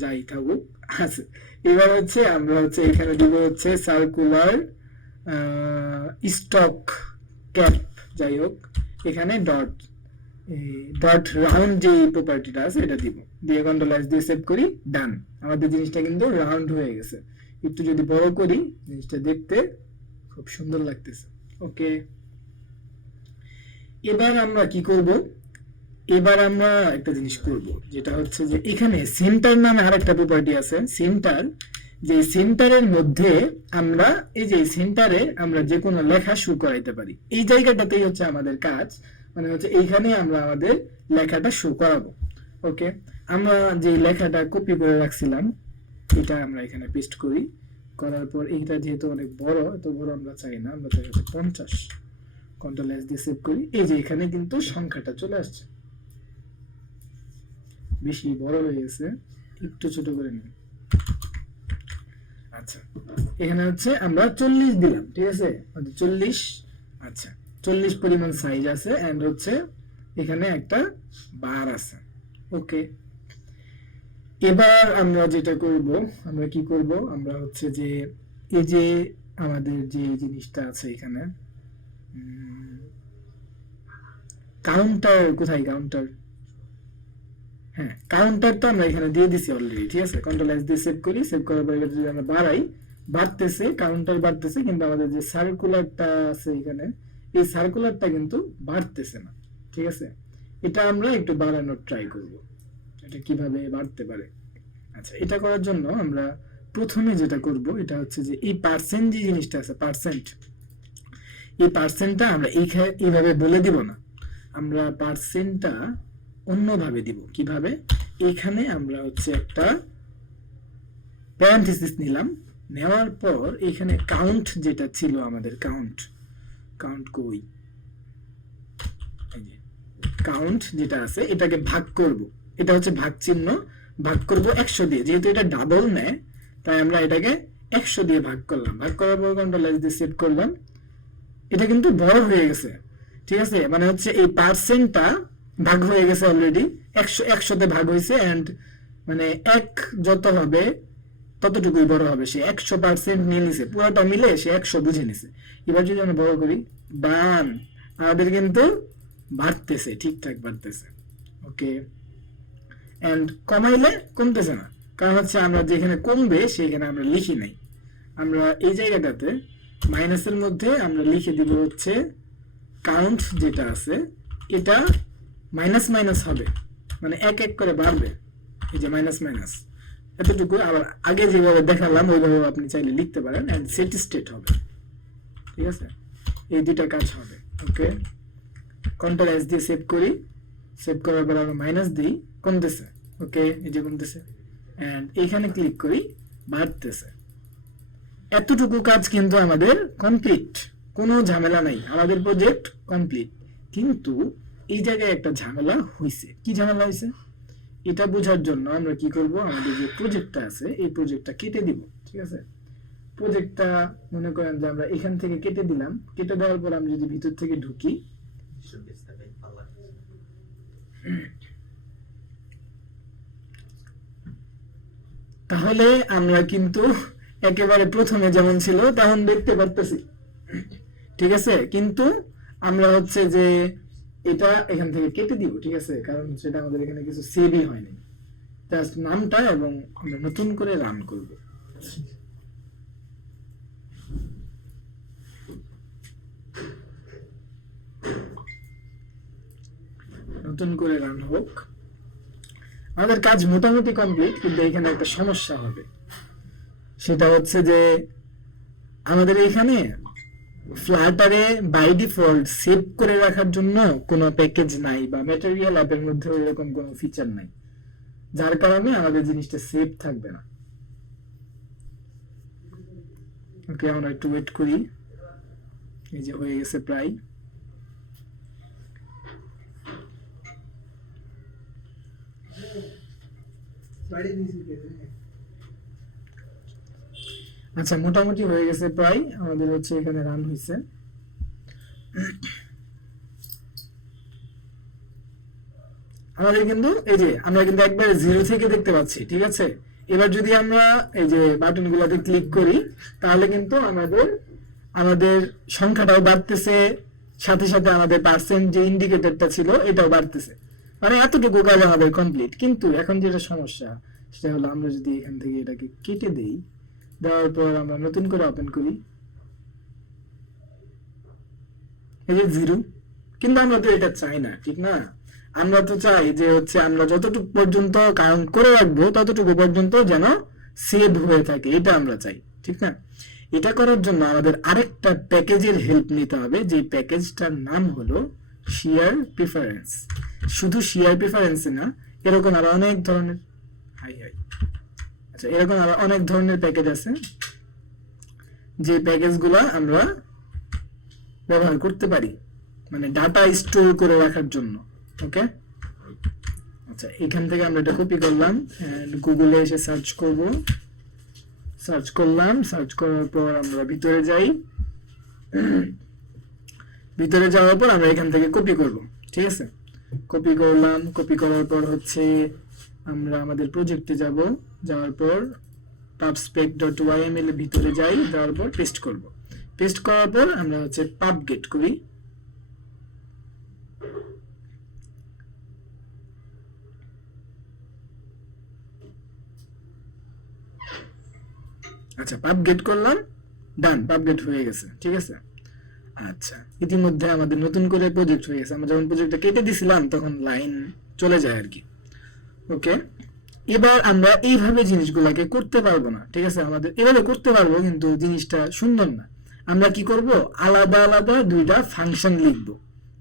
যাই থাকুক আছে। এবার হচ্ছে আমরা হচ্ছে এখানে দিব হচ্ছে সার্কুলার স্টক ক্যাপ, যাই হোক, এখানে ডট রাউন্ড যে প্রপার্টিটা আছে এটা দিব, দিয়ে কন্ট্রোল এস দিয়ে সেভ করি, ডান। আমাদের জিনিসটা কিন্তু রাউন্ড হয়ে গেছে। একটু যদি বড় করি, জিনিসটা দেখতে খুব সুন্দর লাগতেছে। ওকে, এবার আমরা কি করব, এবার আমরা একটা জিনিস করব, যেটা হচ্ছে যে এখানে সেন্টার নামে আরেকটা প্রপার্টি আছে, সেন্টার। যে সেন্টারের মধ্যে আমরা এই যে সেন্টারে আমরা যে কোনো লেখা শো করাইতে পারি, এই জায়গাটাতেই হচ্ছে আমাদের কাজ, মানে হচ্ছে এইখানে আমরা আমাদের লেখাটা শো করাবো। ওকে, আমরা যে লেখাটা কপি করে রাখছিলাম এটা আমরা এখানে পেস্ট করি, করার পর এইটা যেহেতু অনেক বড়, এত বড় আমরা চাই না, আমরা চাই হচ্ছে 50, কন্ট্রোল এস দিয়ে সেভ করি। এই যে এখানে কিন্তু সংখ্যাটা চলে আসছে, বেশি বড় হয়ে গেছে, একটু ছোট করে নিই। আচ্ছা, এখানে হচ্ছে আমরা 40 দিলাম। ঠিক আছে, 40, আচ্ছা 40 পরিমাণ সাইজ আছে, এন্ড হচ্ছে এখানে একটা বার আছে। ওকে, এবার আমরা যেটা করব, আমরা কি করব, আমরা হচ্ছে যে এই যে আমাদের যে জিনিসটা আছে এখানে, কাউন্টার কোথায়, কাউন্টার, হ্যাঁ কাউন্টার তো আমরা এখানে দিয়ে দিছি অলরেডি, ঠিক আছে, কন্ট্রোল এস দিয়ে সেভ করি, সেভ করার পরে যদি আমরা বাড়াই, বাড়তেছে, কাউন্টার বাড়তেছে, কিন্তু আমাদের যে সার্কুলারটা আছে এখানে, এই সার্কুলারটা কিন্তু বাড়তেছে না, ঠিক আছে, এটা আমরা একটু বাড়ানোর ট্রাই করব, এটা কিভাবে বাড়তে পারে। আচ্ছা, এটা করার জন্য আমরা প্রথমে যেটা করব, এটা হচ্ছে যে এই পার্সেন্ট যে জিনিসটা আছে, পার্সেন্ট, এই পার্সেন্টটা আমরা এইভাবে বলে দিব না, আমরা পার্সেন্টটা অন্যভাবে দিব। কিভাবে? এখানে আমরা হচ্ছে একটা প্যারেনথেসিস নিলাম, নেওয়ার পর এখানে কাউন্ট যেটা ছিল আমাদের, কাউন্ট, কাউন্ট কই, এই যে কাউন্ট যেটা আছে এটাকে ভাগ করব, এটা হচ্ছে ভাগ চিহ্ন, ভাগ করব 100 দিয়ে, যেহেতু এটা ডাবল নেয় তাই আমরা এটাকে 100 দিয়ে ভাগ করলাম, ভাগ করার পর কন্ট্রোল এস দিয়ে সেভ করলাম, এটা কিন্তু বড় হয়ে গেছে, ঠিক আছে, মানে হচ্ছে এই পার্সেন্টটা ভাগ হয়ে গেছে অলরেডি, 100 তে ভাগ হয়েছে, এন্ড মানে এক যত হবে ততটুকুই বড় হবে, সে 100% নিয়ে নিছে, পুরোটা মিলে সে 100 বুঝে নিছে। এবার যদি আমরা বড় করি, ডান, আমাদের কিন্তু বাড়তেছে, ঠিকঠাক বাড়তেছে, ওকে, এন্ড কমাইলে কমতেছে না, কারণ হচ্ছে আমরা যেখানে কমবে সেখানে আমরা লিখি নাই, আমরা এই জায়গাটাতে মাইনাসের মধ্যে আমরা লিখে দিব হচ্ছে কাউন্ট যেটা আছে এটা মাইনাস মাইনাস হবে, মানে এক এক করে বাড়বে, এই যে মাইনাস মাইনাস এতটুকু, আবার আগে যেভাবে দেখালাম ওইভাবে আপনি চাইলে লিখতে পারেন, এন্ড সেট স্টেট হবে, ঠিক আছে, এই দুইটা কাজ হবে, ওকে, কন্ট্রোল এস দিয়ে সেভ করি, সেভ করার পর আমরা মাইনাস দিই, কমতেছে, ওকে, এই যে কমতেছে, এন্ড এইখানে ক্লিক করি, বাড়তেছে, এতটুকু কাজ কিন্তু আমাদের কমপ্লিট, কোনো ঝামেলা নাই, আমাদের প্রজেক্ট কমপ্লিট। কিন্তু এই জায়গায় একটা ঝামেলা হয়েছে, কি ঝামেলা হয়েছে এটা বোঝার জন্য আমরা কি করব, আমাদের যে প্রজেক্টটা আছে এই প্রজেক্টটা কেটে দিব, ঠিক আছে, প্রজেক্টটা মনে করেন যে আমরা এখান থেকে কেটে দিলাম, কেটে দেওয়ার পর আমি যদি ভিতর থেকে ঢুকি, তাহলে আমরা কিন্তু একেবারে প্রথমে যেমন ছিল তেমন দেখতে পারতেছি, ঠিক আছে, কিন্তু আমরা হচ্ছে যে এটা এখান থেকে কেটে দিব, ঠিক আছে, কারণ সেটা আমাদের এখানে কিছু সেভই হয়নি, জাস্ট নামটা, এবং আমরা নতুন করে রান করব, নতুন করে রান হোক, আমাদের কাজ মোটামুটি কমপ্লিট, কিন্তু এখানে একটা সমস্যা হবে, সেটা হচ্ছে যে আমাদের এখানে ফ্লাটারে বাই ডিফল্ট সেভ করে রাখার জন্য কোনো প্যাকেজ নাই, বা ম্যাটেরিয়াল অ্যাপের মধ্যে এরকম কোনো ফিচার নাই, যার কারণে আমাদের জিনিসটা সেভ থাকবে না, ওকে, আমরা একটু ওয়েট করি, এই যে হয়ে গেছে প্রায়, আচ্ছা মোটামুটি হয়ে গেছে প্রায়, আমাদের হচ্ছে এখানে রান হয়েছে, আমাদের কিন্তু এই যে আমরা কিন্তু একবারে 0 থেকে দেখতে পাচ্ছি, ঠিক আছে, এবার যদি আমরা এই যে বাটন গুলাতে ক্লিক করি তাহলে কিন্তু আমাদের আমাদের সংখ্যাটাও বাড়তেছে, সাথে সাথে আমাদের পার্সেন্ট যে ইন্ডিকেটরটা ছিল এটাও বাড়তেছে, মানে এতটুকু কাজ আমাদের কমপ্লিট। কিন্তু এখন যেটা সমস্যা সেটা হলো আমরা যদি এখান থেকে এটাকে কেটে দেই, দেওয়ার পর আমরা নতুন করে ওপেন করি, এই যে 0, কিন্তু আমরা তো এটা চাই না, ঠিক না, আমরা তো চাই যে হচ্ছে আমরা যতটুকু পর্যন্ত কাউন্ট করে রাখবো ততটুকু পর্যন্ত যেন সেভ হয়ে থাকে, এটা আমরা চাই, ঠিক না। এটা করার জন্য আমাদের আরেকটা প্যাকেজের হেল্প নিতে হবে, যে প্যাকেজটার নাম হলো শেয়ার প্রিফারেন্স। শুধু শেয়ার প্রিফারেন্স না, এরকম আরো অনেক ধরনের আচ্ছা এরকম আরো অনেক ধরনের প্যাকেজ আছে, যে প্যাকেজগুলো আমরা ব্যবহার করতে পারি, মানে ডাটা স্টোর করে রাখার জন্য, ওকে। আচ্ছা এখান থেকে আমরা এটা কপি করলাম, গুগলে এসে সার্চ করব, সার্চ করলাম, সার্চ করার পর আমরা ভিতরে যাই, ভিতরে যাওয়ার পর আমরা এখান থেকে কপি করব, ঠিক আছে, কপি করলাম, কপি করার পর হচ্ছে আমরা আমাদের প্রজেক্টে যাব, যাওয়ার পর pubspec.yml এর ভিতরে যাই, যাওয়ার পর পেস্ট করব। পেস্ট করার পর আমরা হচ্ছে pub get করি। আচ্ছা, pub get করলাম, ডান, pub get হয়ে গেছে, ঠিক আছে। আচ্ছা, ইতিমধ্যে আমাদের নতুন করে প্রজেক্ট হয়ে গেছে। আমরা যখন প্রজেক্টটা কেটে দিছিলাম তখন লাইন চলে যায় আর কি। ওকে, এবার আমরা এইভাবে জিনিসগুলোকে করতে পারবো না, ঠিক আছে। আমাদের এভাবে করতে পারবো কিন্তু জিনিসটা সুন্দর না। আমরা কি করব, আলাদা আলাদা দুইটা ফাংশন লিখব,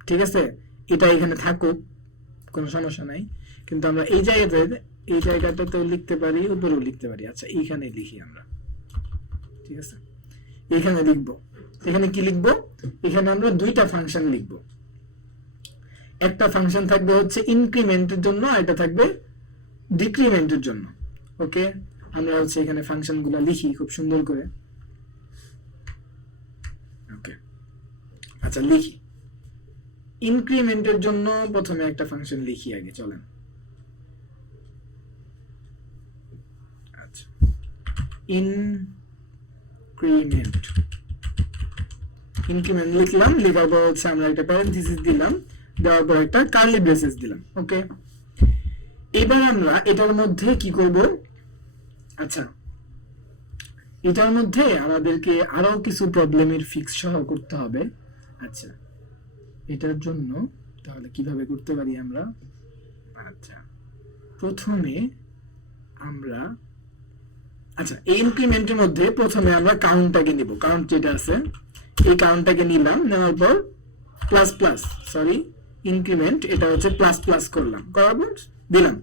ঠিক আছে। এটা এখানে থাকুক, কোনো সমস্যা নাই, কিন্তু আমরা এই জায়গাটাতেও লিখতে পারি, উপরেও লিখতে পারি। আচ্ছা, এইখানে লিখি আমরা, ঠিক আছে। এখানে লিখব, এখানে কি লিখব, এখানে আমরা দুইটা ফাংশন লিখব। একটা ফাংশন থাকবে হচ্ছে ইনক্রিমেন্টের জন্য, আর এটা থাকবে ডিক্রিমেন্টের জন্য। ওকে, আমরা হচ্ছে এখানে ফাংশনগুলো লিখি খুব সুন্দর করে। ওকে, আচ্ছা লিখি। ইনক্রিমেন্টের জন্য প্রথমে একটা ফাংশন লিখি আগে, চলেন। আচ্ছা, ইনক্রিমেন্ট লিখলাম, লেখার পর হচ্ছে আমরা একটা প্যারেনথেসিস দিলাম, দেওয়ার পর একটা কার্লি ব্রেসেস দিলাম। ওকে, এবার আমরা এটার মধ্যে কি করব, আচ্ছা এটার মধ্যে আমাদেরকে আরো কিছু প্রবলেমের ফিক্স সহ করতে হবে। আচ্ছা, এটার জন্য তাহলে কিভাবে করতে পারি আমরা, আচ্ছা প্রথমে আমরা, আচ্ছা এই ইনক্রিমেন্টের মধ্যে প্রথমে আমরা কাউন্টটাকে নিব, কাউন্ট যেটা আছে এই কাউন্টটাকে নিলাম, নেওয়ার পর প্লাস প্লাস, সরি ইনক্রিমেন্ট এটা হচ্ছে প্লাস প্লাস করলাম, করার পর দিলাম।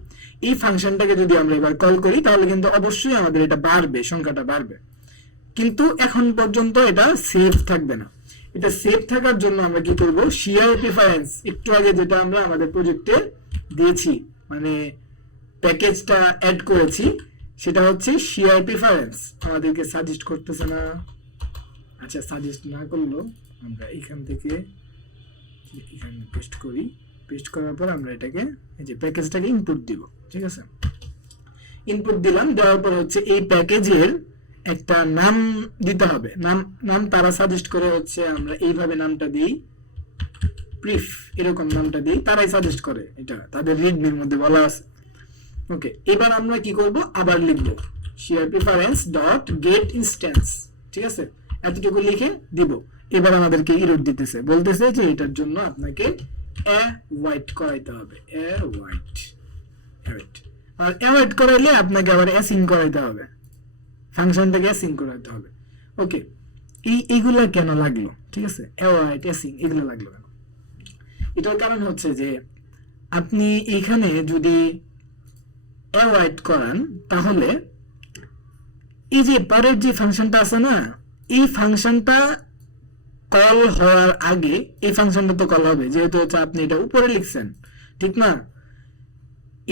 এই ফাংশনটাকে যদি আমরা এবার কল করি তাহলে কিন্তু অবশ্যই আমাদের এটা বাড়বে, সংখ্যাটা বাড়বে, কিন্তু এখন পর্যন্ত এটা সেভ থাকবে না। এটা সেভ থাকার জন্য আমরা কি করব, শেয়ার প্রেফারেন্স, একটু আগে যেটা আমরা আমাদের প্রজেক্টে দিয়েছি, মানে প্যাকেজটা অ্যাড করেছি, সেটা হচ্ছে শেয়ার প্রেফারেন্স। আমাদেরকে সাজেস্ট করতেছে না, আচ্ছা সাজেস্ট না করলেও আমরা এখান থেকে এখানে পেস্ট করি, পেস্ট করার পর আমরা এটাকে এই যে প্যাকেজটাকে ইনপুট দিব, ঠিক আছে। ইনপুট দিলাম, দেওয়ার পর হচ্ছে এই প্যাকেজের একটা নাম দিতে হবে। নাম তারা সাজেস্ট করে হচ্ছে আমরা এইভাবে নামটা দিই, প্রিফ এরকম নামটা দিই, তারাই সাজেস্ট করে, এটা তাদের রিডমির মধ্যে বলা আছে। ওকে, এবার আমরা কি করব, আবার লিখব share preference dot gate instance, ঠিক আছে, এতটুকু লিখে দিব। এবার আমাদেরকে এরর দিতেছে, বলতেছে যে এটার জন্য আপনাকে অ্যাওয়েট করাইতে হবে, অ্যাওয়েট, আর অ্যাওয়েট করাইলে আপনাকে আবার অ্যাসিং করাইতে হবে, ফাংশনটাকে অ্যাসিং করাইতে হবে। ওকে, এইগুলা কেন লাগলো, ঠিক আছে, অ্যাওয়েট অ্যাসিং এগুলো লাগলো কেন? এটার কারণ হচ্ছে যে আপনি এখানে যদি অ্যাওয়েট করান তাহলে এই যে পরের যে ফাংশনটা আছে না, এই ফাংশনটা কল হওয়ার আগে এই ফাংশনটা তো কল হবে, যেহেতু হচ্ছে আপনি এটা উপরে লিখছেন, ঠিক না।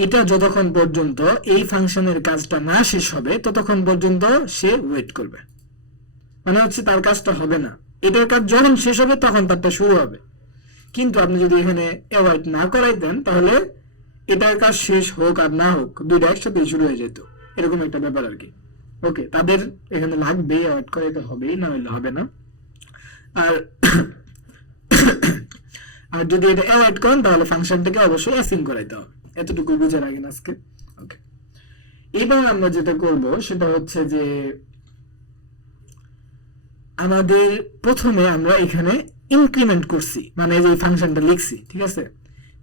এটা যতক্ষণ পর্যন্ত এই ফাংশনের কাজটা না শেষ হবে ততক্ষণ পর্যন্ত সে ওয়েট করবে, মানে হচ্ছে তার কাজটা হবে না, এটার কাজ যখন শেষ হবে তখন তারটা শুরু হবে। কিন্তু আপনি যদি এখানে অ্যাওয়েট না করাইতেন তাহলে এটার কাজ শেষ হোক আর না হোক দুইটা একসাথে শুরু হয়ে যেত, এরকম একটা ব্যাপার আর কি। ওকে, তাদের এখানে লাগবে, অ্যাওয়েট করাইতে হবে, না হলে হবে না। আর আর যদি এটা অ্যাওয়েট করেন তাহলে ফাংশনটাকে অবশ্যই অ্যাসিং করাইতে হবে, এতটুকু বুঝে রাখেন আজকে। ওকে, এবার আমরা যেটা করব সেটা হচ্ছে যে আমাদের প্রথমে আমরা এখানে ইনক্রিমেন্ট করছি, মানে যে ফাংশনটা লিখছি, ঠিক আছে।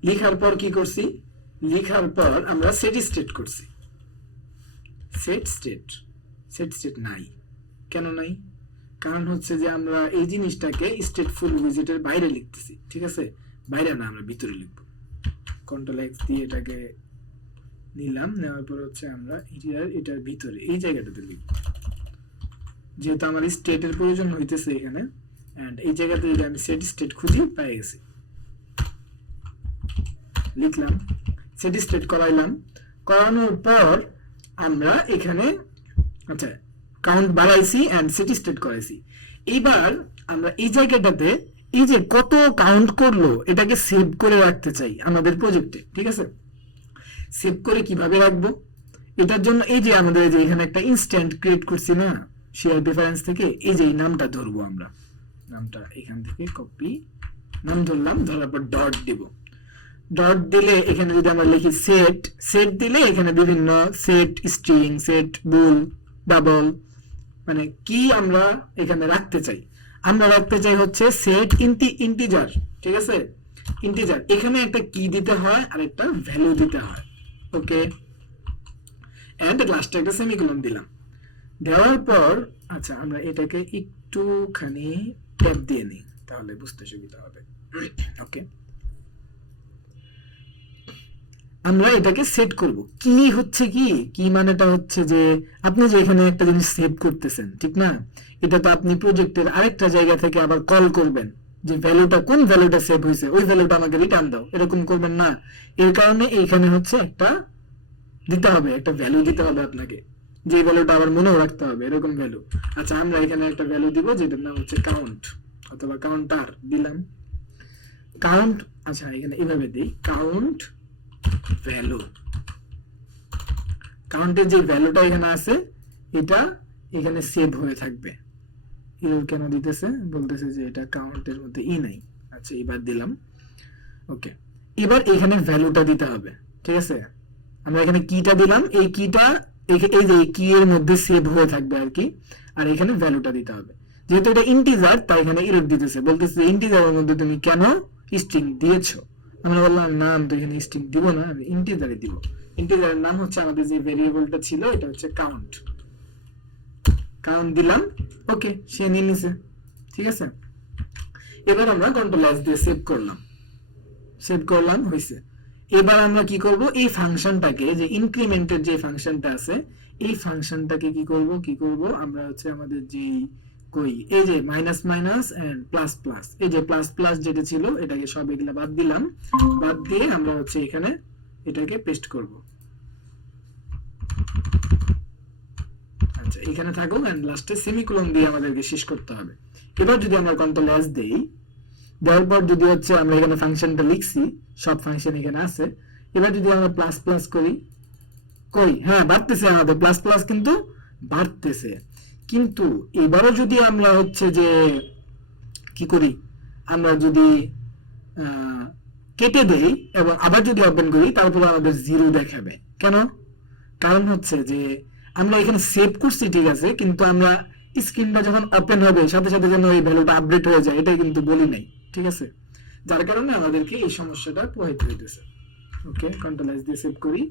লেখার পর কি করছি, লেখার পর আমরা সেট স্টেট করছি। সেট স্টেট নাই, কেন নাই? কারণ হচ্ছে যে আমরা এই জিনিসটাকে স্টেটফুল উইজেটের বাইরে লিখতেছি, ঠিক আছে, বাইরে না, আমরা ভিতরে লিখব। কন্ট্রোল এক্স দিয়ে এটাকে নিলাম, নেওয়ার পর হচ্ছে আমরা এটার ভিতরে এই জায়গাটাতে লিখব, যেহেতু আমার স্টেটের প্রয়োজন হইতেছে এখানে, এন্ড এই জায়গাতে যদি আমি সেট স্টেট খুঁজি পেয়ে গেছি, লিখলাম, সেট স্টেট করাইলাম, করানোর পর আমরা এখানে আচ্ছা কাউন্ট বাড়াইছি এন্ড সেট স্টেট করাইছি। এবার আমরা এই জায়গাটাতে এই যে কত কাউন্ট করলো এটাকে সেভ করে রাখতে চাই আমাদের প্রজেক্টে, ঠিক আছে। সেভ করে কিভাবে রাখবো, এটার জন্য এই যে আমাদের যে এখানে একটা ইনস্ট্যান্ট ক্রিয়েট করছি না শেয়ার প্রেফারেন্স থেকে, এই যে এই নামটা ধরবো আমরা, নামটা এখান থেকে কপি, নাম ধরলাম, ধরার পর ডট দিব। ডট দিলে এখানে যদি আমরা লিখি সেট, সেট দিলে এখানে বিভিন্ন সেট স্ট্রিং, সেট বুল, ডাবল, মানে কি আমরা এখানে রাখতে চাই, আমরা রাখতে চাই হচ্ছে সেট ইন্টিজার, ঠিক আছে, ইন্টিজার। এখানে একটা কি দিতে হয় আর একটা ভ্যালু দিতে হয়, ওকে, এন্ড লাস্টে একটা সেমিকোলন দিলাম। দেওয়ার পর আচ্ছা আমরা এটাকে একটুখানি ট্যাপ দিয়ে নিই, তাহলে বুঝতে সুবিধা হবে। ওকে, আমরা এটাকে সেট করব। কি হচ্ছে কি মানেটা হচ্ছে যে আপনি যে এখানে একটা জিনিস সেভ করতেছেন, ঠিক না, এটা তো আপনি প্রজেক্টের আরেকটা জায়গা থেকে আবার কল করবেন যে ভ্যালুটা, কোন ভ্যালুটা সেভ হয়েছে ওই ভ্যালুটা আমাকে রিটার্ন দাও, এরকম করবেন না। এর কারণে এইখানে হচ্ছে একটা দিতে হবে, একটা ভ্যালু দিতে হবে আপনাকে, যে ভ্যালুটা আবার মনেও রাখতে হবে, এরকম ভ্যালু। আচ্ছা আমরা এখানে একটা ভ্যালু দিব যেটার নাম হচ্ছে কাউন্ট অথবা কাউন্টার দিলাম, কাউন্ট। আচ্ছা এখানে এইভাবে দিই, কাউন্ট ভ্যালু, কাউন্টের যে ভ্যালুটা এখানে আছে এটা এখানে সেভ হয়ে থাকবে। এরর কেন দিতেছে, বলতেছে যে এটা কাউন্টের মধ্যে নাই। আচ্ছা এবার দিলাম, ওকে। এবার এখানে ভ্যালুটা দিতে হবে, ঠিক আছে, আমরা এখানে কিটা দিলাম, এই কিটা এই যে কি এর মধ্যে সেভ হয়ে থাকবে আর কি, আর এখানে ভ্যালুটা দিতে হবে। যেহেতু এটা ইন্টিজার তাই এখানে এরর দিতেছে, বলতেছে ইন্টিজারের মধ্যে তুমি কেন স্ট্রিং দিয়েছো। আমরা বললাম না আমি তো এখানে স্ট্রিং দিব না, আমি ইন্টিজারে দিব। ইন্টিজারের নাম হচ্ছে আমাদের যে ভেরিয়েবলটা ছিল এটা হচ্ছে কাউন্ট, কাউন্ট দিলাম, ওকে, সে নিয়ে নিছে, ঠিক আছে। এবার আমরা কন্ট্রোল এস দিয়ে সেভ করলাম, সেভ করলাম, হয়েছে। এবার আমরা কি করব, এই ফাংশনটাকে, যে ইনক্রিমেন্টের যে ফাংশনটা আছে এই ফাংশনটাকে কি করব আমরা হচ্ছে আমাদের যে এই যে minus minus and plus plus, এই যে প্লাস প্লাস যেটা ছিল এটাকে সব এগুলা বাদ দিলাম, বাদ দিয়ে আমরা হচ্ছে এখানে এটাকে পেস্ট করব। আচ্ছা এখানে থাকুক, এন্ড লাস্টে সেমিকোলন দিয়ে আমাদেরকে শেষ করতে হবে। এবার যদি আমরা কন্ট্রোল এস দেই, দেওয়ার পর যদি হচ্ছে আমরা এখানে ফাংশনটা লিখছি, সব ফাংশন এখানে আছে। এবার যদি আমরা প্লাস প্লাস করি, হ্যাঁ বাড়তেছে, আমাদের প্লাস প্লাস কিন্তু বাড়তেছে। কিন্তু এবারও যদি আমরা হচ্ছে যে কি করি, আমরা যদি কেটে দেই এবং আবার যদি ওপেন করি তারপরে আমাদের জিরো দেখাবে। কেন? কারণ হচ্ছে যে আমরা এখানে সেভ করছি ঠিক আছে, কিন্তু আমরা স্ক্রিনটা যখন ওপেন হবে সাথে সাথে যেন এই ভ্যালুটা আপডেট হয়ে যায় এটাই কিন্তু বলি নাই, ঠিক আছে, যার কারণে আমাদেরকে এই সমস্যাটা পোহাইতে হইতেছে। ওকে, কন্ট্রোল এস দিয়ে সেভ করি,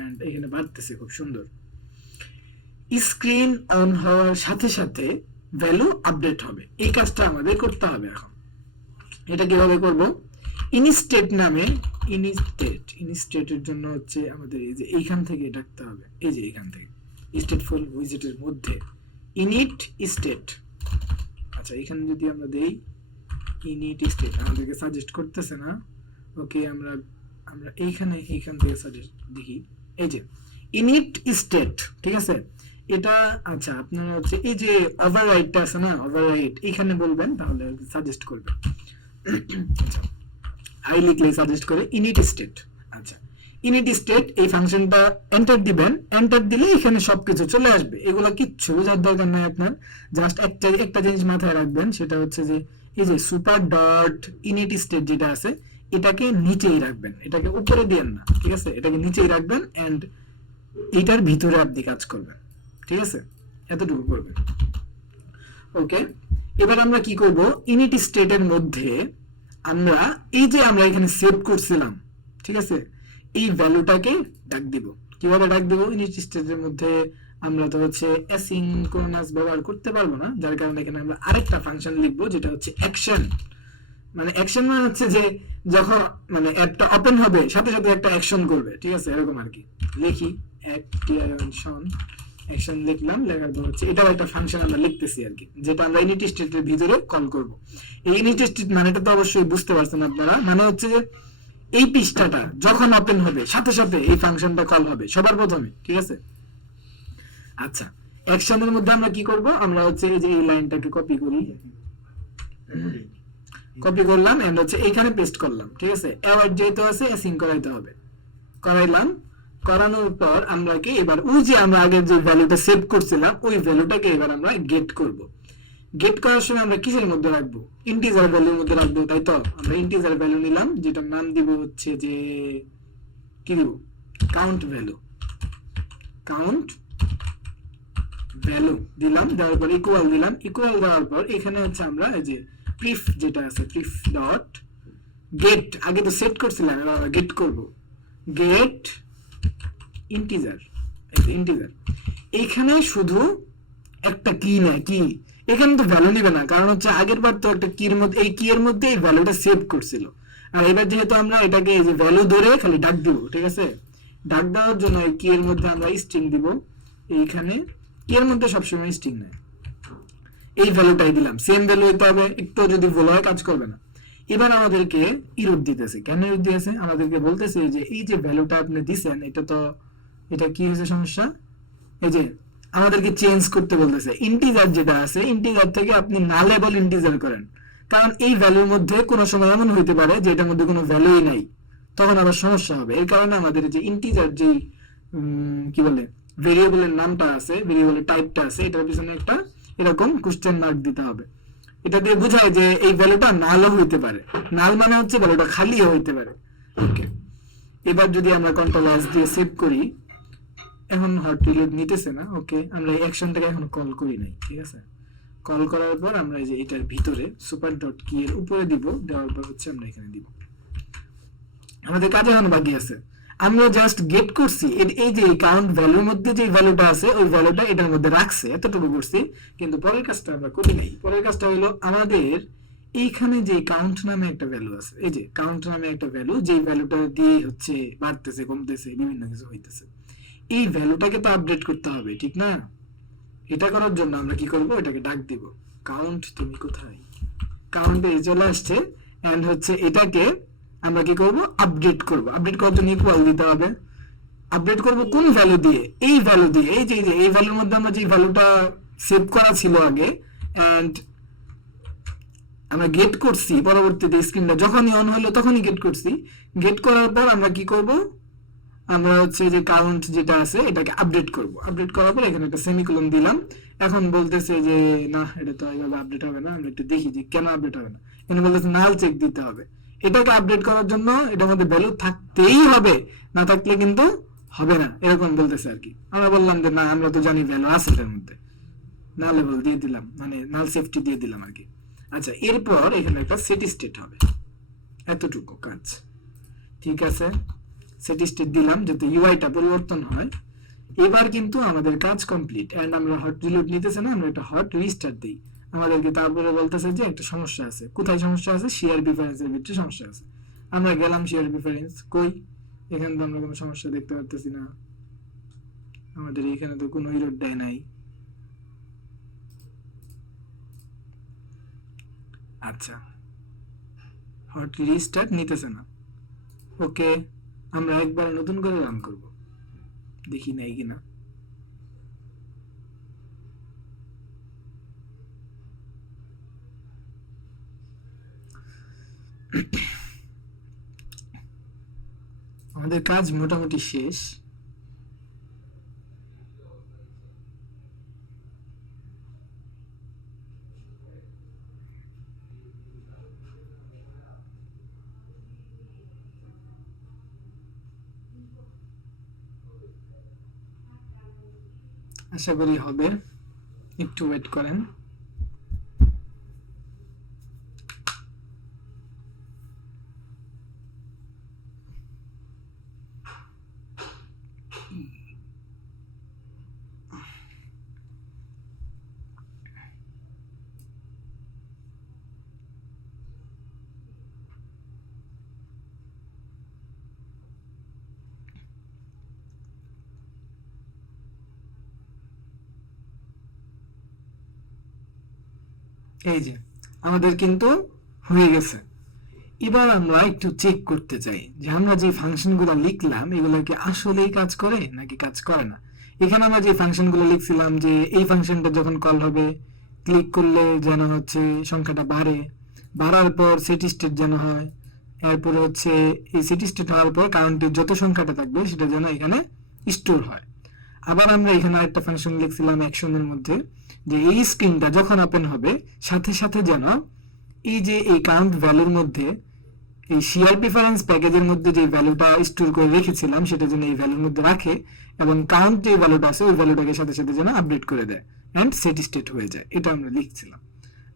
এন্ড এখানে বাড়তেছে খুব সুন্দর। স্ক্রিন অন হওয়ার সাথে সাথে ভ্যালু আপডেট হবে, এই কাজটা আমাদের করতে হবে। এখন এটা কিভাবে করব, ইনস্টেট নামে, ইনস্টেটের জন্য হচ্ছে আমাদের এই যে এইখান থেকে ডাকতে হবে, এই যে এইখান থেকে স্টেটফুল উইজেটের মধ্যে ইনিট স্টেট। আচ্ছা এখানে যদি আমরা দেই ইনিট স্টেট, আমাদেরকে সাজেস্ট করতেছে না। ওকে, আমরা এইখান থেকে সাজেস্ট দেখি, এই যে ইনিট স্টেট, ঠিক আছে এটা। আচ্ছা আপনারা হচ্ছে এই যে ওভাররাইটটা আছে না, ওভাররাইট এখানে বলবেন তাহলে সাজেস্ট করবে। আচ্ছা আই লিখলে সাজেস্ট করে ইনিট স্টেট। আচ্ছা ইনিট স্টেট এই ফাংশনটা এন্টার দিবেন, এন্টার দিলে এখানে সবকিছু চলে আসবে। এগুলা কিচ্ছু বোঝার দরকার নাই আপনার, জাস্ট একটা জিনিস মাথায় রাখবেন, সেটা হচ্ছে যে এই যে সুপার ডট ইনিট স্টেট যেটা আছে এটাকে নিচেই রাখবেন, এটাকে উপরে দিবেন না, ঠিক আছে, এটাকে নিচেই রাখবেন এন্ড এটার ভিতরে আপনি কাজ করবেন, ঠিক আছে, এতটুকু করবেন। ওকে, এবার আমরা কি করব, ইনিট স্টেটের মধ্যে আমরা এই যে আমরা এখানে সেভ করছিলাম, ঠিক আছে, এই ভ্যালুটাকে ডাক দিব। কিভাবে ডাক দিব, ইনিট স্টেটের মধ্যে আমরা তো হচ্ছে অ্যাসিনক্রোনাস ব্যবহার করতে পারবো না, যার কারণে এখানে আমরা আরেকটা ফাংশন লিখবো যেটা হচ্ছে অ্যাকশন। মানে অ্যাকশন মানে হচ্ছে যে যখন মানে অ্যাপটা ওপেন হবে সাথে সাথে একটা অ্যাকশন করবে, ঠিক আছে, এরকম আর কি। লিখি অ্যাকশন লিখলাম, লেখার পর হচ্ছে এটাও একটা ফাংশন আমরা লিখতেছি আর কি, যেটা আমরা ইনিট স্টেটের ভিতরে কল করব। এই ইনিট স্টেট মানেটা তো অবশ্যই বুঝতে পারছেন আপনারা, মানে হচ্ছে যে এই পৃষ্ঠাটা যখন ওপেন হবে সাথে সাথে এই ফাংশনটা কল হবে সবার প্রথমে, ঠিক আছে। আচ্ছা অ্যাকশনের মধ্যে আমরা কি করব, আমরা হচ্ছে এই যে এই লাইনটাকে কপি করি, কপি করলাম এন্ড হচ্ছে এখানে পেস্ট করলাম, ঠিক আছে। অ্যাওয়ার্ড যেহেতু আছে অ্যাসিন করাইতে হবে, করাইলাম। করানোর পর আমরা কি এবার ওই যে আমরা আগের যে ভ্যালুটা সেভ করছিলাম ওই ভ্যালুটাকে এবার আমরা গেট করব। গেট করার সময় আমরা কিসের মধ্যে রাখবো? ইন্টিজার ভ্যালুর মধ্যে রাখবো, তাই তো? আমরা ইন্টিজার ভ্যালু নিলাম, যেটার নাম দিব হচ্ছে যে কি দিব? Count value. কাউন্ট ভ্যালু দিলাম, দেওয়ার পর ইকুয়াল দিলাম, ইকুয়াল দেওয়ার পর এখানে হচ্ছে আমরা এই যে প্রিফ যেটা আছে, প্রিফ ডট গেট, আগে তো সেট করছিলাম, এবার আমরা গেট করব। Get integer, integer. এখানে শুধু একটা কি না, কি এখানে তো ভ্যালু নিবে না, কারণ হচ্ছে আগের বার তো একটা কির মধ্যে, এই কি এর মধ্যে এই ভ্যালুটা সেভ করছিল। আর এবার যেহেতু আমরা এটাকে এই যে ভ্যালু ধরে খালি ডাক দিব, ঠিক আছে? ডাক দেওয়ার জন্য এই কি এর মধ্যে আমরা স্ট্রিং দিব। এইখানে কি এর মধ্যে সবসময় স্ট্রিং নেয়, এই ভ্যালুটাই দিলাম, সেম ভ্যালু হইতে হবে, একটু যদি ভুল হয় কাজ করবে না। এবার আমাদেরকে ইরর দিতেছে, কেন ইরর দিতেছে? আমাদেরকে বলতেছে যে এই যে ভ্যালুটা আপনি দিছেন এটা তো, এটা কি হয়েছে সমস্যা? এই যে আমাদেরকে চেঞ্জ করতে বলতেছে, ইন্টিজার যেটা আছে ইন্টিজার থেকে আপনি নালেবল ইন্টিজার করেন, কারণ এই ভ্যালুর মধ্যে কোনো সময় এমন হইতে পারে যে এটার মধ্যে কোনো ভ্যালুই নাই, তখন আবার সমস্যা হবে। এর কারণে আমাদের যে ইন্টিজার যে কি বলে ভেরিয়েবলের নামটা আছে, ভেরিয়েবলের টাইপটা আছে, এটার পিছনে একটা এরকম কোশ্চেন মার্ক দিতে হবে। এটা দিয়ে বোঝায় যে এই ভ্যালুটা নালও হইতে পারে, নাল মানে হচ্ছে ভ্যালুটা খালিও হইতে পারে। ওকে, এবার যদি আমরা কন্ট্রোল এস দিয়ে সেভ করি, এখন হট রিলোড নিতেছে না। ওকে, আমরা এই অ্যাকশনটাকে এখন কল করি নাই, ঠিক আছে? কল করার পর আমরা এই যে এটার ভিতরে সুপার ডট কি এর উপরে দিব, দেওয়ার পর হচ্ছে আমরা এখানে দিব। আমাদের কাজ এখন বাকি আছে, আমরা জাস্ট গেট করছি এই যে কাউন্ট ভ্যালুর মধ্যে যে ভ্যালুটা আছে ওই ভ্যালুটা এটার মধ্যে রাখছে, এতটুকু করছি। কিন্তু পরের কাজটা আমরা করি নাই। পরের কাজটা হলো আমাদের এইখানে যে কাউন্ট নামে একটা ভ্যালু আছে, এই যে কাউন্ট নামে একটা ভ্যালু, যে ভ্যালুটা দিয়ে হচ্ছে বাড়তেছে কমতেছে বিভিন্ন কিছু হইতেছে, এই ভ্যালুটাকে তো আপডেট করতে হবে, ঠিক না? এটা করার জন্য আমরা কি করব? এটাকে ডাক দিব, কাউন্ট তুমি কোথায়? কাউন্টে চলে আসছে, এন্ড হচ্ছে এটাকে আমরা কি করব? আপডেট করব। আপডেট করার জন্য ইকুয়াল দিতে হবে। আপডেট করব কোন ভ্যালু দিয়ে? এই ভ্যালু দিয়ে। এই যে এই ভ্যালুর মধ্যে আমরা যে ভ্যালুটা সেভ করা ছিল আগে, এন্ড আমরা গেট করছি, পরবর্তীতে স্ক্রিনটা যখনই অন হলো তখনই গেট করছি। গেট করার পর আমরা কি করব? আমরা হচ্ছে যে কাউন্ট যেটা আছে এটাকে আপডেট করব। আপডেট করার পর এখানে একটা সেমিকোলন দিলাম। এখন বলতেছে যে না, এটা তো এইভাবে আপডেট হবে না, আমরা একটু দেখি যে কেন আপডেট হবে না। এখানে বলতেছে নাল চেক দিতে হবে। এটাকে আপডেট করার জন্য এটার মধ্যে ভ্যালু থাকতেই হবে, না থাকলে কিন্তু হবে না, এরকম বলতেছে আর কি। আমরা বললাম যে না, আমরা তো জানি ভ্যালু আছে এটার মধ্যে, নাল লেভেল দিয়ে দিলাম, মানে নাল সেফটি দিয়ে দিলাম আর কি। আচ্ছা, এরপর এখানে একটা সেট স্টেট হবে, এতটুকু কাজ, ঠিক আছে? সেট স্টেট দিলাম যাতে ইউআইটা পরিবর্তন হয়। এবার কিন্তু আমাদের কাজ কমপ্লিট, এন্ড আমরা হট রিলোড নিতেছে না, আমরা একটা হট রিস্টার্ট দেই। আমাদেরকে তারপরে বলতেছে যে একটা সমস্যা আছে। কোথায় সমস্যা আছে? শেয়ার প্রিফারেন্সের ভিতরে সমস্যা আছে। আমরা গেলাম শেয়ার প্রিফারেন্স, কই? এখানে তো আমরা কোনো সমস্যা দেখতে পারতেছি না, আমাদের এখানে তো কোনো ইরর দেয় নাই। আচ্ছা, হট রিস্টার্ট নিতেছে না। ওকে, আমরা একবার নতুন করে রান করব, দেখি নাই কিনা। আমাদের কাজ মোটামুটি শেষ। আশা করি হবে, একটু ওয়েট করেন। এই যে আমাদের কিন্তু হয়ে গেছে। এবার আমরা একটু চেক করতে চাই যে আমরা যে ফাংশনগুলো লিখলাম এগুলো কি আসলেই কাজ করে নাকি কাজ করে না। এখানে আমরা যে ফাংশনগুলো লিখছিলাম যে এই ফাংশনটা যখন কল হবে ক্লিক করলে যেন হচ্ছে সংখ্যাটা বাড়ে, বাড়ার পর সেট স্টেট যেন হয়, এরপরে হচ্ছে এই সেট স্টেট হওয়ার পর কাউন্টের যত সংখ্যাটা থাকবে সেটা যেন এখানে স্টোর হয়। আবার আমরা এখানে আরেকটা ফাংশন লিখছিলাম অ্যাকশনের মধ্যে, যে এই স্ক্রিনটা যখন ওপেন হবে সাথে সাথে যেন এই যে এই কাউন্ট ভ্যালুর মধ্যে এই শেয়ার প্রিফারেন্স প্যাকেজের মধ্যে যে ভ্যালুটা স্টোর করে রেখেছিলাম সেটা যেন এই ভ্যালুর মধ্যে রাখে, এবং কাউন্ট যে ভ্যালুটা আছে ওই ভ্যালুটাকে সাথে সাথে যেন আপডেট করে দেয় এন্ড সেট স্টেট হয়ে যায়। এটা আমরা লিখছিলাম।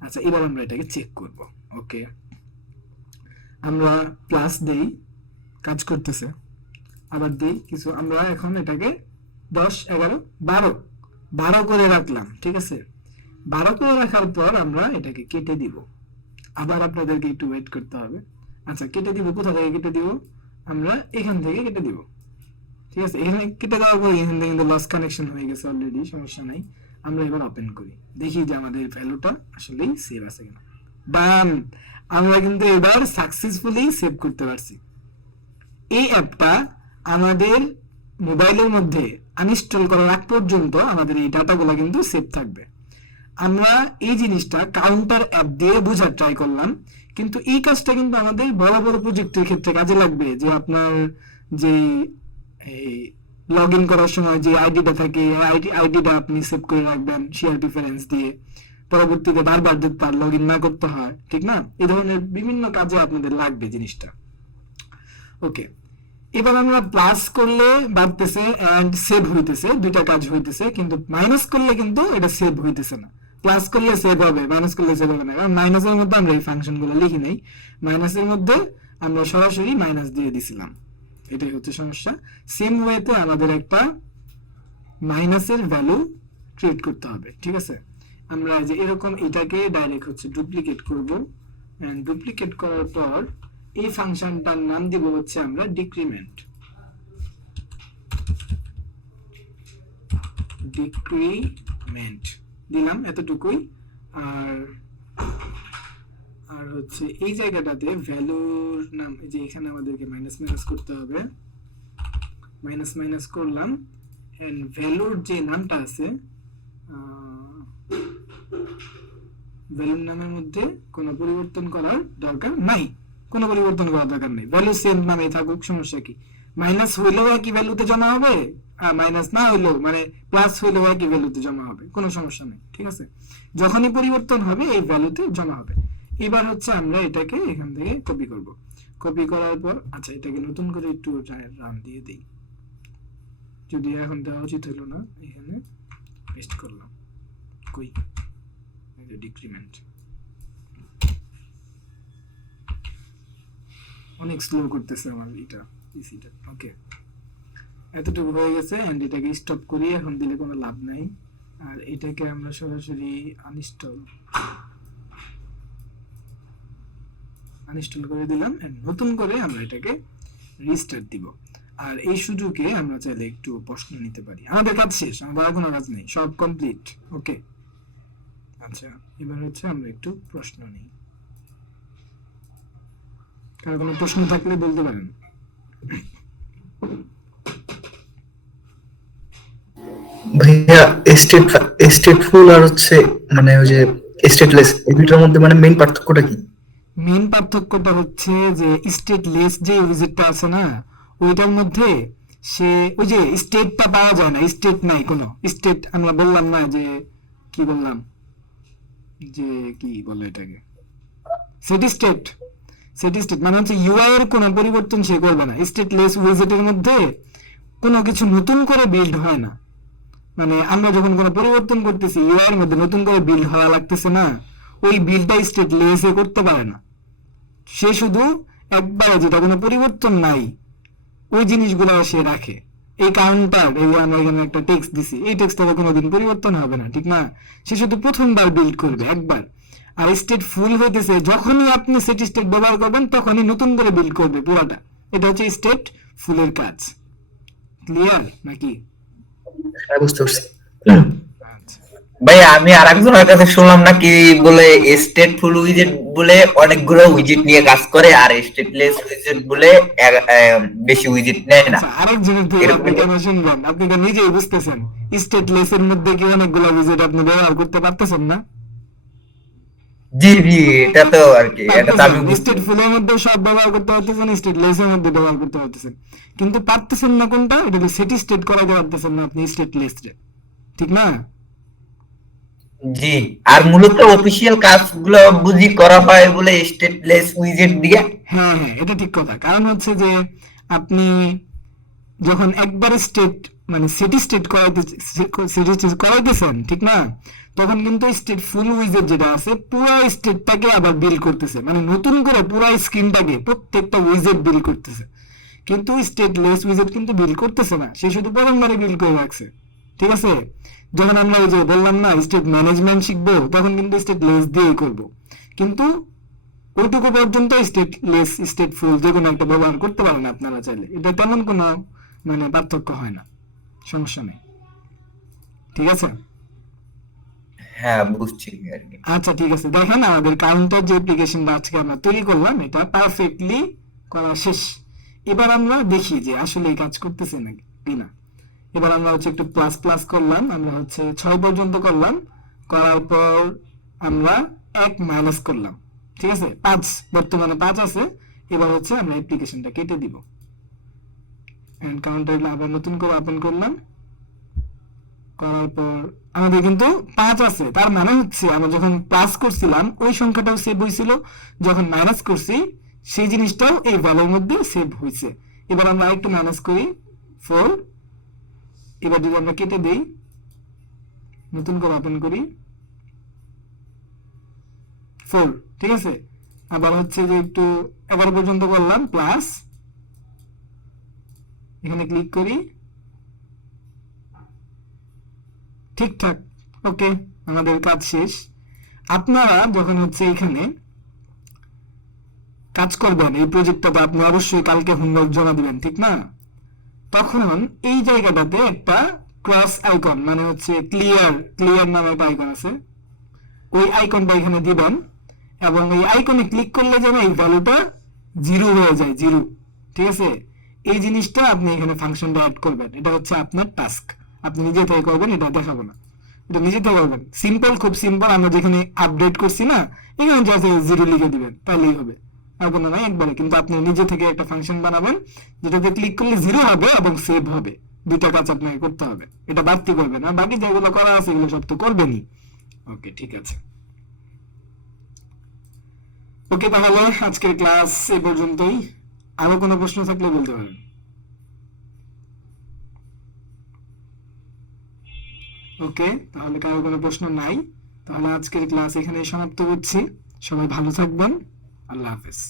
আচ্ছা, এবার আমরা এটাকে চেক করব। ওকে, আমরা প্লাস দেই, কাজ করতেছে, আবার দেই কিছু, আমরা এখন এটাকে 10 11 12 12 করে রাখলাম। ঠিক আছে, 12 করে রাখার পর আমরা এটাকে কেটে দিব। আবার আপনাদেরকে একটু ওয়েট করতে হবে। আচ্ছা, কেটে দিব, কোথা থেকে কেটে দিব? আমরা এখান থেকে কেটে দিব। ঠিক আছে, এখানে কেটে দেওয়ার পর এখান থেকে কিন্তু লস কানেকশন হয়ে গেছে অলরেডি, সমস্যা নাই। আমরা এবার ওপেন করি, দেখি যে আমাদের ভ্যালুটা আসলেই সেভ আছে কিনা। ডান, আমরা কিন্তু এবার সাকসেসফুলি সেভ করতে পারছি। এই অ্যাপটা আমাদের মোবাইলের মধ্যে আনইনস্টল করার আগ পর্যন্ত আমাদের এই ডাটাগুলো কিন্তু সেভ থাকবে। আমরা এই জিনিসটা কাউন্টার অ্যাপ দিয়ে বোঝার ট্রাই করলাম, কিন্তু এই কাজটা কিন্তু আমাদের বড় বড় প্রজেক্টের ক্ষেত্রে কাজে লাগবে। যে আপনার যে লগ ইন করার সময় যে আইডিটা থাকে, আইডিটা আপনি সেভ করে রাখবেন শেয়ার প্রিফারেন্স দিয়ে, পরবর্তীতে বারবার তার লগ ইন না করতে হয়, ঠিক না? এই ধরনের বিভিন্ন কাজে আপনাদের লাগবে জিনিসটা। ওকে, এবার আমরা প্লাস করলে বাড়তেছে এন্ড সেভ হইতেছে, দুইটা কাজ হইতেছে, কিন্তু মাইনাস করলে কিন্তু এটা সেভ হইতেছে না। প্লাস করলে সেভ হবে, মাইনাস করলে সেভ হবে না, কারণ মাইনাসের মধ্যে আমরা এই ফাংশনগুলো লিখি নাই। মাইনাসের মধ্যে আমরা সরাসরি মাইনাস দিয়ে দিছিলাম, এটাই হচ্ছে সমস্যা। সেম ওয়েতে আমাদের একটা মাইনাসের ভ্যালু ক্রিয়েট করতে হবে। ঠিক আছে, আমরা যে এরকম এটাকে ডাইরেক্ট হচ্ছে ডুপ্লিকেট করব, এন্ড ডুপ্লিকেট করার পর এই ফাংশনটার নাম দিব হচ্ছে আমরা ডিক্রিমেন্ট। ডিক্রিমেন্ট দিলাম, এতটুকুই। আর আর হচ্ছে এই জায়গাটাতে ভ্যালুর নাম, যে এখানে আমাদেরকে মাইনাস মাইনাস করতে হবে, মাইনাস মাইনাস করলাম, এন্ড ভ্যালুর যে নামটা আছে, ভ্যালুর নামের মধ্যে কোনো পরিবর্তন করার দরকার নাই, কোনো পরিবর্তন করার দরকার নেই, ভ্যালু সেম নামে থাকুক, সমস্যা কি? মাইনাস হইলেও একই ভ্যালুতে জমা হবে, আর মাইনাস না হইলেও মানে প্লাস হইলেও একই ভ্যালুতে জমা হবে, কোনো সমস্যা নেই। ঠিক আছে, যখনই পরিবর্তন হবে এই ভ্যালুতে জমা হবে। এবার হচ্ছে আমরা এটাকে এখান থেকে কপি করব। কপি করার পর আচ্ছা এটাকে নতুন করে একটু রান দিয়ে দিই, যদি এখন দেওয়া উচিত হলো না, এখানে পেস্ট করলাম। কই ডিক্রিমেন্ট, অনেক স্লো করতেছে আমার এটা পিসিটা। ওকে, এতটুকু হয়ে গেছে, এন্ড এটাকে স্টপ করি, এখন দিলে কোনো লাভ নাই। আর এটাকে আমরা সরাসরি আনইনস্টল করে দিলাম, এন্ড নতুন করে আমরা এটাকে রিস্টার্ট দিব। আর এই সুযোগে আমরা চাইলে একটু প্রশ্ন নিতে পারি। আমাদের কাজ শেষ, আমাদের আর কোনো কাজ নেই, সব কমপ্লিট। ওকে, আচ্ছা এবার হচ্ছে আমরা একটু প্রশ্ন নিই, কার কোনো প্রশ্ন থাকলে বলতে পারেন। ভাইয়া স্টেটফুল আর হচ্ছে মানে ওই যে স্টেটলেস, এই দুটোর মধ্যে মানে মেইন পার্থক্যটা কি? মেইন পার্থক্যটা হচ্ছে যে স্টেটলেস যে উইজেটটা আছে না, ওইটার মধ্যে সে ওই যে স্টেটটা পাওয়া যায় না, স্টেট নাই কোনো স্টেট। আমরা বললাম না যে কি বললাম, যে কি বলে এটাকে সেট স্টেট। সেট স্টেট মানে হচ্ছে ইউআই এর কোনো পরিবর্তন সে করবে না। স্টেটলেস উইজেটের মধ্যে কোনো কিছু নতুন করে বিল্ড হয় না, মানে আমরা যখন কোনো পরিবর্তন করতেছি ইউআই এর মধ্যে নতুন করে বিল্ড হওয়া লাগতেছে না, ওই বিল্ডটা স্টেটলেস এ করতে পারে না। সে শুধু একবারে যেটা কোনো পরিবর্তন নাই ওই জিনিসগুলো সে রাখে। এই কাউন্টার, এই আমরা এখানে একটা টেক্সট দিছি, এই টেক্সটটা কোনোদিন পরিবর্তন হবে না, ঠিক না? সে শুধু প্রথমবার বিল্ড করবে একবার। আর স্টেট ফুল হইতেছে যখনই আপনি সেট স্টেট ব্যবহার করবেন তখনই নতুন করে বিল্ড করবে পুরোটা। এটা হচ্ছে স্টেট ফুলের কাজ। ক্লিয়ার নাকি? হ্যাঁ, বুঝতে পারছি। আচ্ছা, ভাই আমি আরেকজনের কাছে শুনলাম নাকি বলে স্টেটফুল উইজেট বলে অনেকগুলো উইজেট নিয়ে কাজ করে, আর স্টেটলেস উইজেট বলে বেশি উইজেট নেয় না। আচ্ছা, আরেকজনের থেকে এরকম আপনি কেন শুনবেন? আপনি তো নিজেই বুঝতেছেন স্টেটলেস এর মধ্যে কি অনেকগুলো উইজেট আপনি ব্যবহার করতে পারতেছেন না? জি জি, এটা তো আর কি, এটা তো পারতেছেন, আমি বুঝতে স্টেটফুলের মধ্যে সব ব্যবহার করতে পারতেছেন, স্টেটলেসের মধ্যে ব্যবহার করতে পারতেছেন, কিন্তু পারতেছেন না কোনটা, এটা সেটি স্টেট করাইতে পারতেছেন না আপনি স্টেটলেস রে, ঠিক না? জি। আর মূলত অফিসিয়াল কাজগুলো বুঝি করা হয় বলে স্টেটলেস উইজেট দিয়ে। হ্যাঁ হ্যাঁ, এটা ঠিক কথা। কারণ হচ্ছে যে আপনি যখন একবারে স্টেট মানে সিটি স্টেট করাইতেছেন, ঠিক না, তখন কিন্তু স্টেট ফুল উইজেট যেটা আছে পুরো স্টেটটাকে আবার বিল করতেছে, মানে নতুন করে পুরো স্ক্রিনটাকে প্রত্যেকটা উইজেট বিল করতেছে। কিন্তু স্টেটলেস উইজেট কিন্তু বিল করতেছে না, সে শুধু প্রথমবারে বিল করে রাখছে, ঠিক আছে? যখন আমরা ওই যে বললাম না স্টেট ম্যানেজমেন্ট শিখবো, তখন কিন্তু স্টেটলেস দিয়েই করব, কিন্তু ওইটুকু পর্যন্ত স্টেটলেস স্টেটফুল যে কোনো একটা ব্যবহার করতে পারেন আপনারা চাইলে, এটা তেমন কোনো মানে পার্থক্য হয় না, সমস্যা নেই, ঠিক আছে? হ্যাঁ, বুঝছি আর কি। আচ্ছা ঠিক আছে, দেখেন আমাদের কাউন্টার যে অ্যাপ্লিকেশনটা আজকে আমরা তৈরি করলাম এটা পারফেক্টলি করা শেষ। এবার আমরা দেখি যে আসলে এই কাজ করতেছে নাকি কিনা। এবার আমরা হচ্ছে একটু প্লাস প্লাস করলাম, আমরা হচ্ছে 6 পর্যন্ত করলাম, করার পর আমরা 1 মাইনাস করলাম, ঠিক আছে? 5, বর্তমানে 5 আছে। এবার হচ্ছে আমরা অ্যাপ্লিকেশনটা কেটে দিব, এন্ড কাউন্টার আবার নতুন করে ওপেন করলাম, করার পর আমাদের কিন্তু 5 আছে, তার মানে হচ্ছে আমরা যখন প্লাস করছিলাম ওই সংখ্যাটাও সেভ হয়েছিল, যখন মাইনাস করছি সেই জিনিসটাও এই ভ্যালুর মধ্যে সেভ হয়েছে। এবার আমরা একটু মাইনাস করি 4, এবার যদি আমরা কেটে দেই, নতুন করে ওপেন করি 4, ঠিক আছে? আবার হচ্ছে যে একটু 11 পর্যন্ত করলাম প্লাস, এখানে ক্লিক করি, ঠিকঠাক, ওকে, আমাদের কাজ শেষ। আপনারা যখন হচ্ছে এখানে কাজ করবেন এই প্রজেক্টটাতে, আপনি অবশ্যই কালকে হোমওয়ার্ক জমা দিবেন, ঠিক না? তখন এই জায়গাটাতে একটা ক্রস আইকন মানে হচ্ছে ক্লিয়ার ক্লিয়ার নামে একটা আইকন আছে, ওই আইকনটা এখানে দিবেন, এবং এই আইকনে ক্লিক করলে যেন এই ভ্যালুটা 0 হয়ে যায়, 0, ঠিক আছে? এই জিনিসটা আপনি এখানে ফাংশনটা অ্যাড করবেন, এটা হচ্ছে আপনার টাস্ক, আপনি নিজে থেকে করবেন, এটা দেখাবো না, এটা নিজে থেকে করবেন, সিম্পল, খুব সিম্পল। আমরা যেখানে আপডেট করছি না, এখানে জাস্ট 0 লিখে দিবেন, তাহলেই হবে, আর কোনো নাই একবারে। কিন্তু আপনি নিজে থেকে একটা ফাংশন বানাবেন যেটাতে ক্লিক করলে 0 হবে এবং সেভ হবে, দুইটা কাজ আপনাকে করতে হবে, এটা বাড়তি করবেন, আর বাকি যেগুলো করা আছে এগুলো সব তো করবেনই। ওকে, ঠিক আছে। ওকে, তাহলে আজকের ক্লাস এই পর্যন্তই। আরো কোনো প্রশ্ন থাকলে বলতে পারেন। ওকে, তাহলে কারো কোনো প্রশ্ন নাই, তাহলে আজকের ক্লাস এখানে সমাপ্ত করছি। সবাই ভালো থাকবেন, আল্লাহ হাফেজ।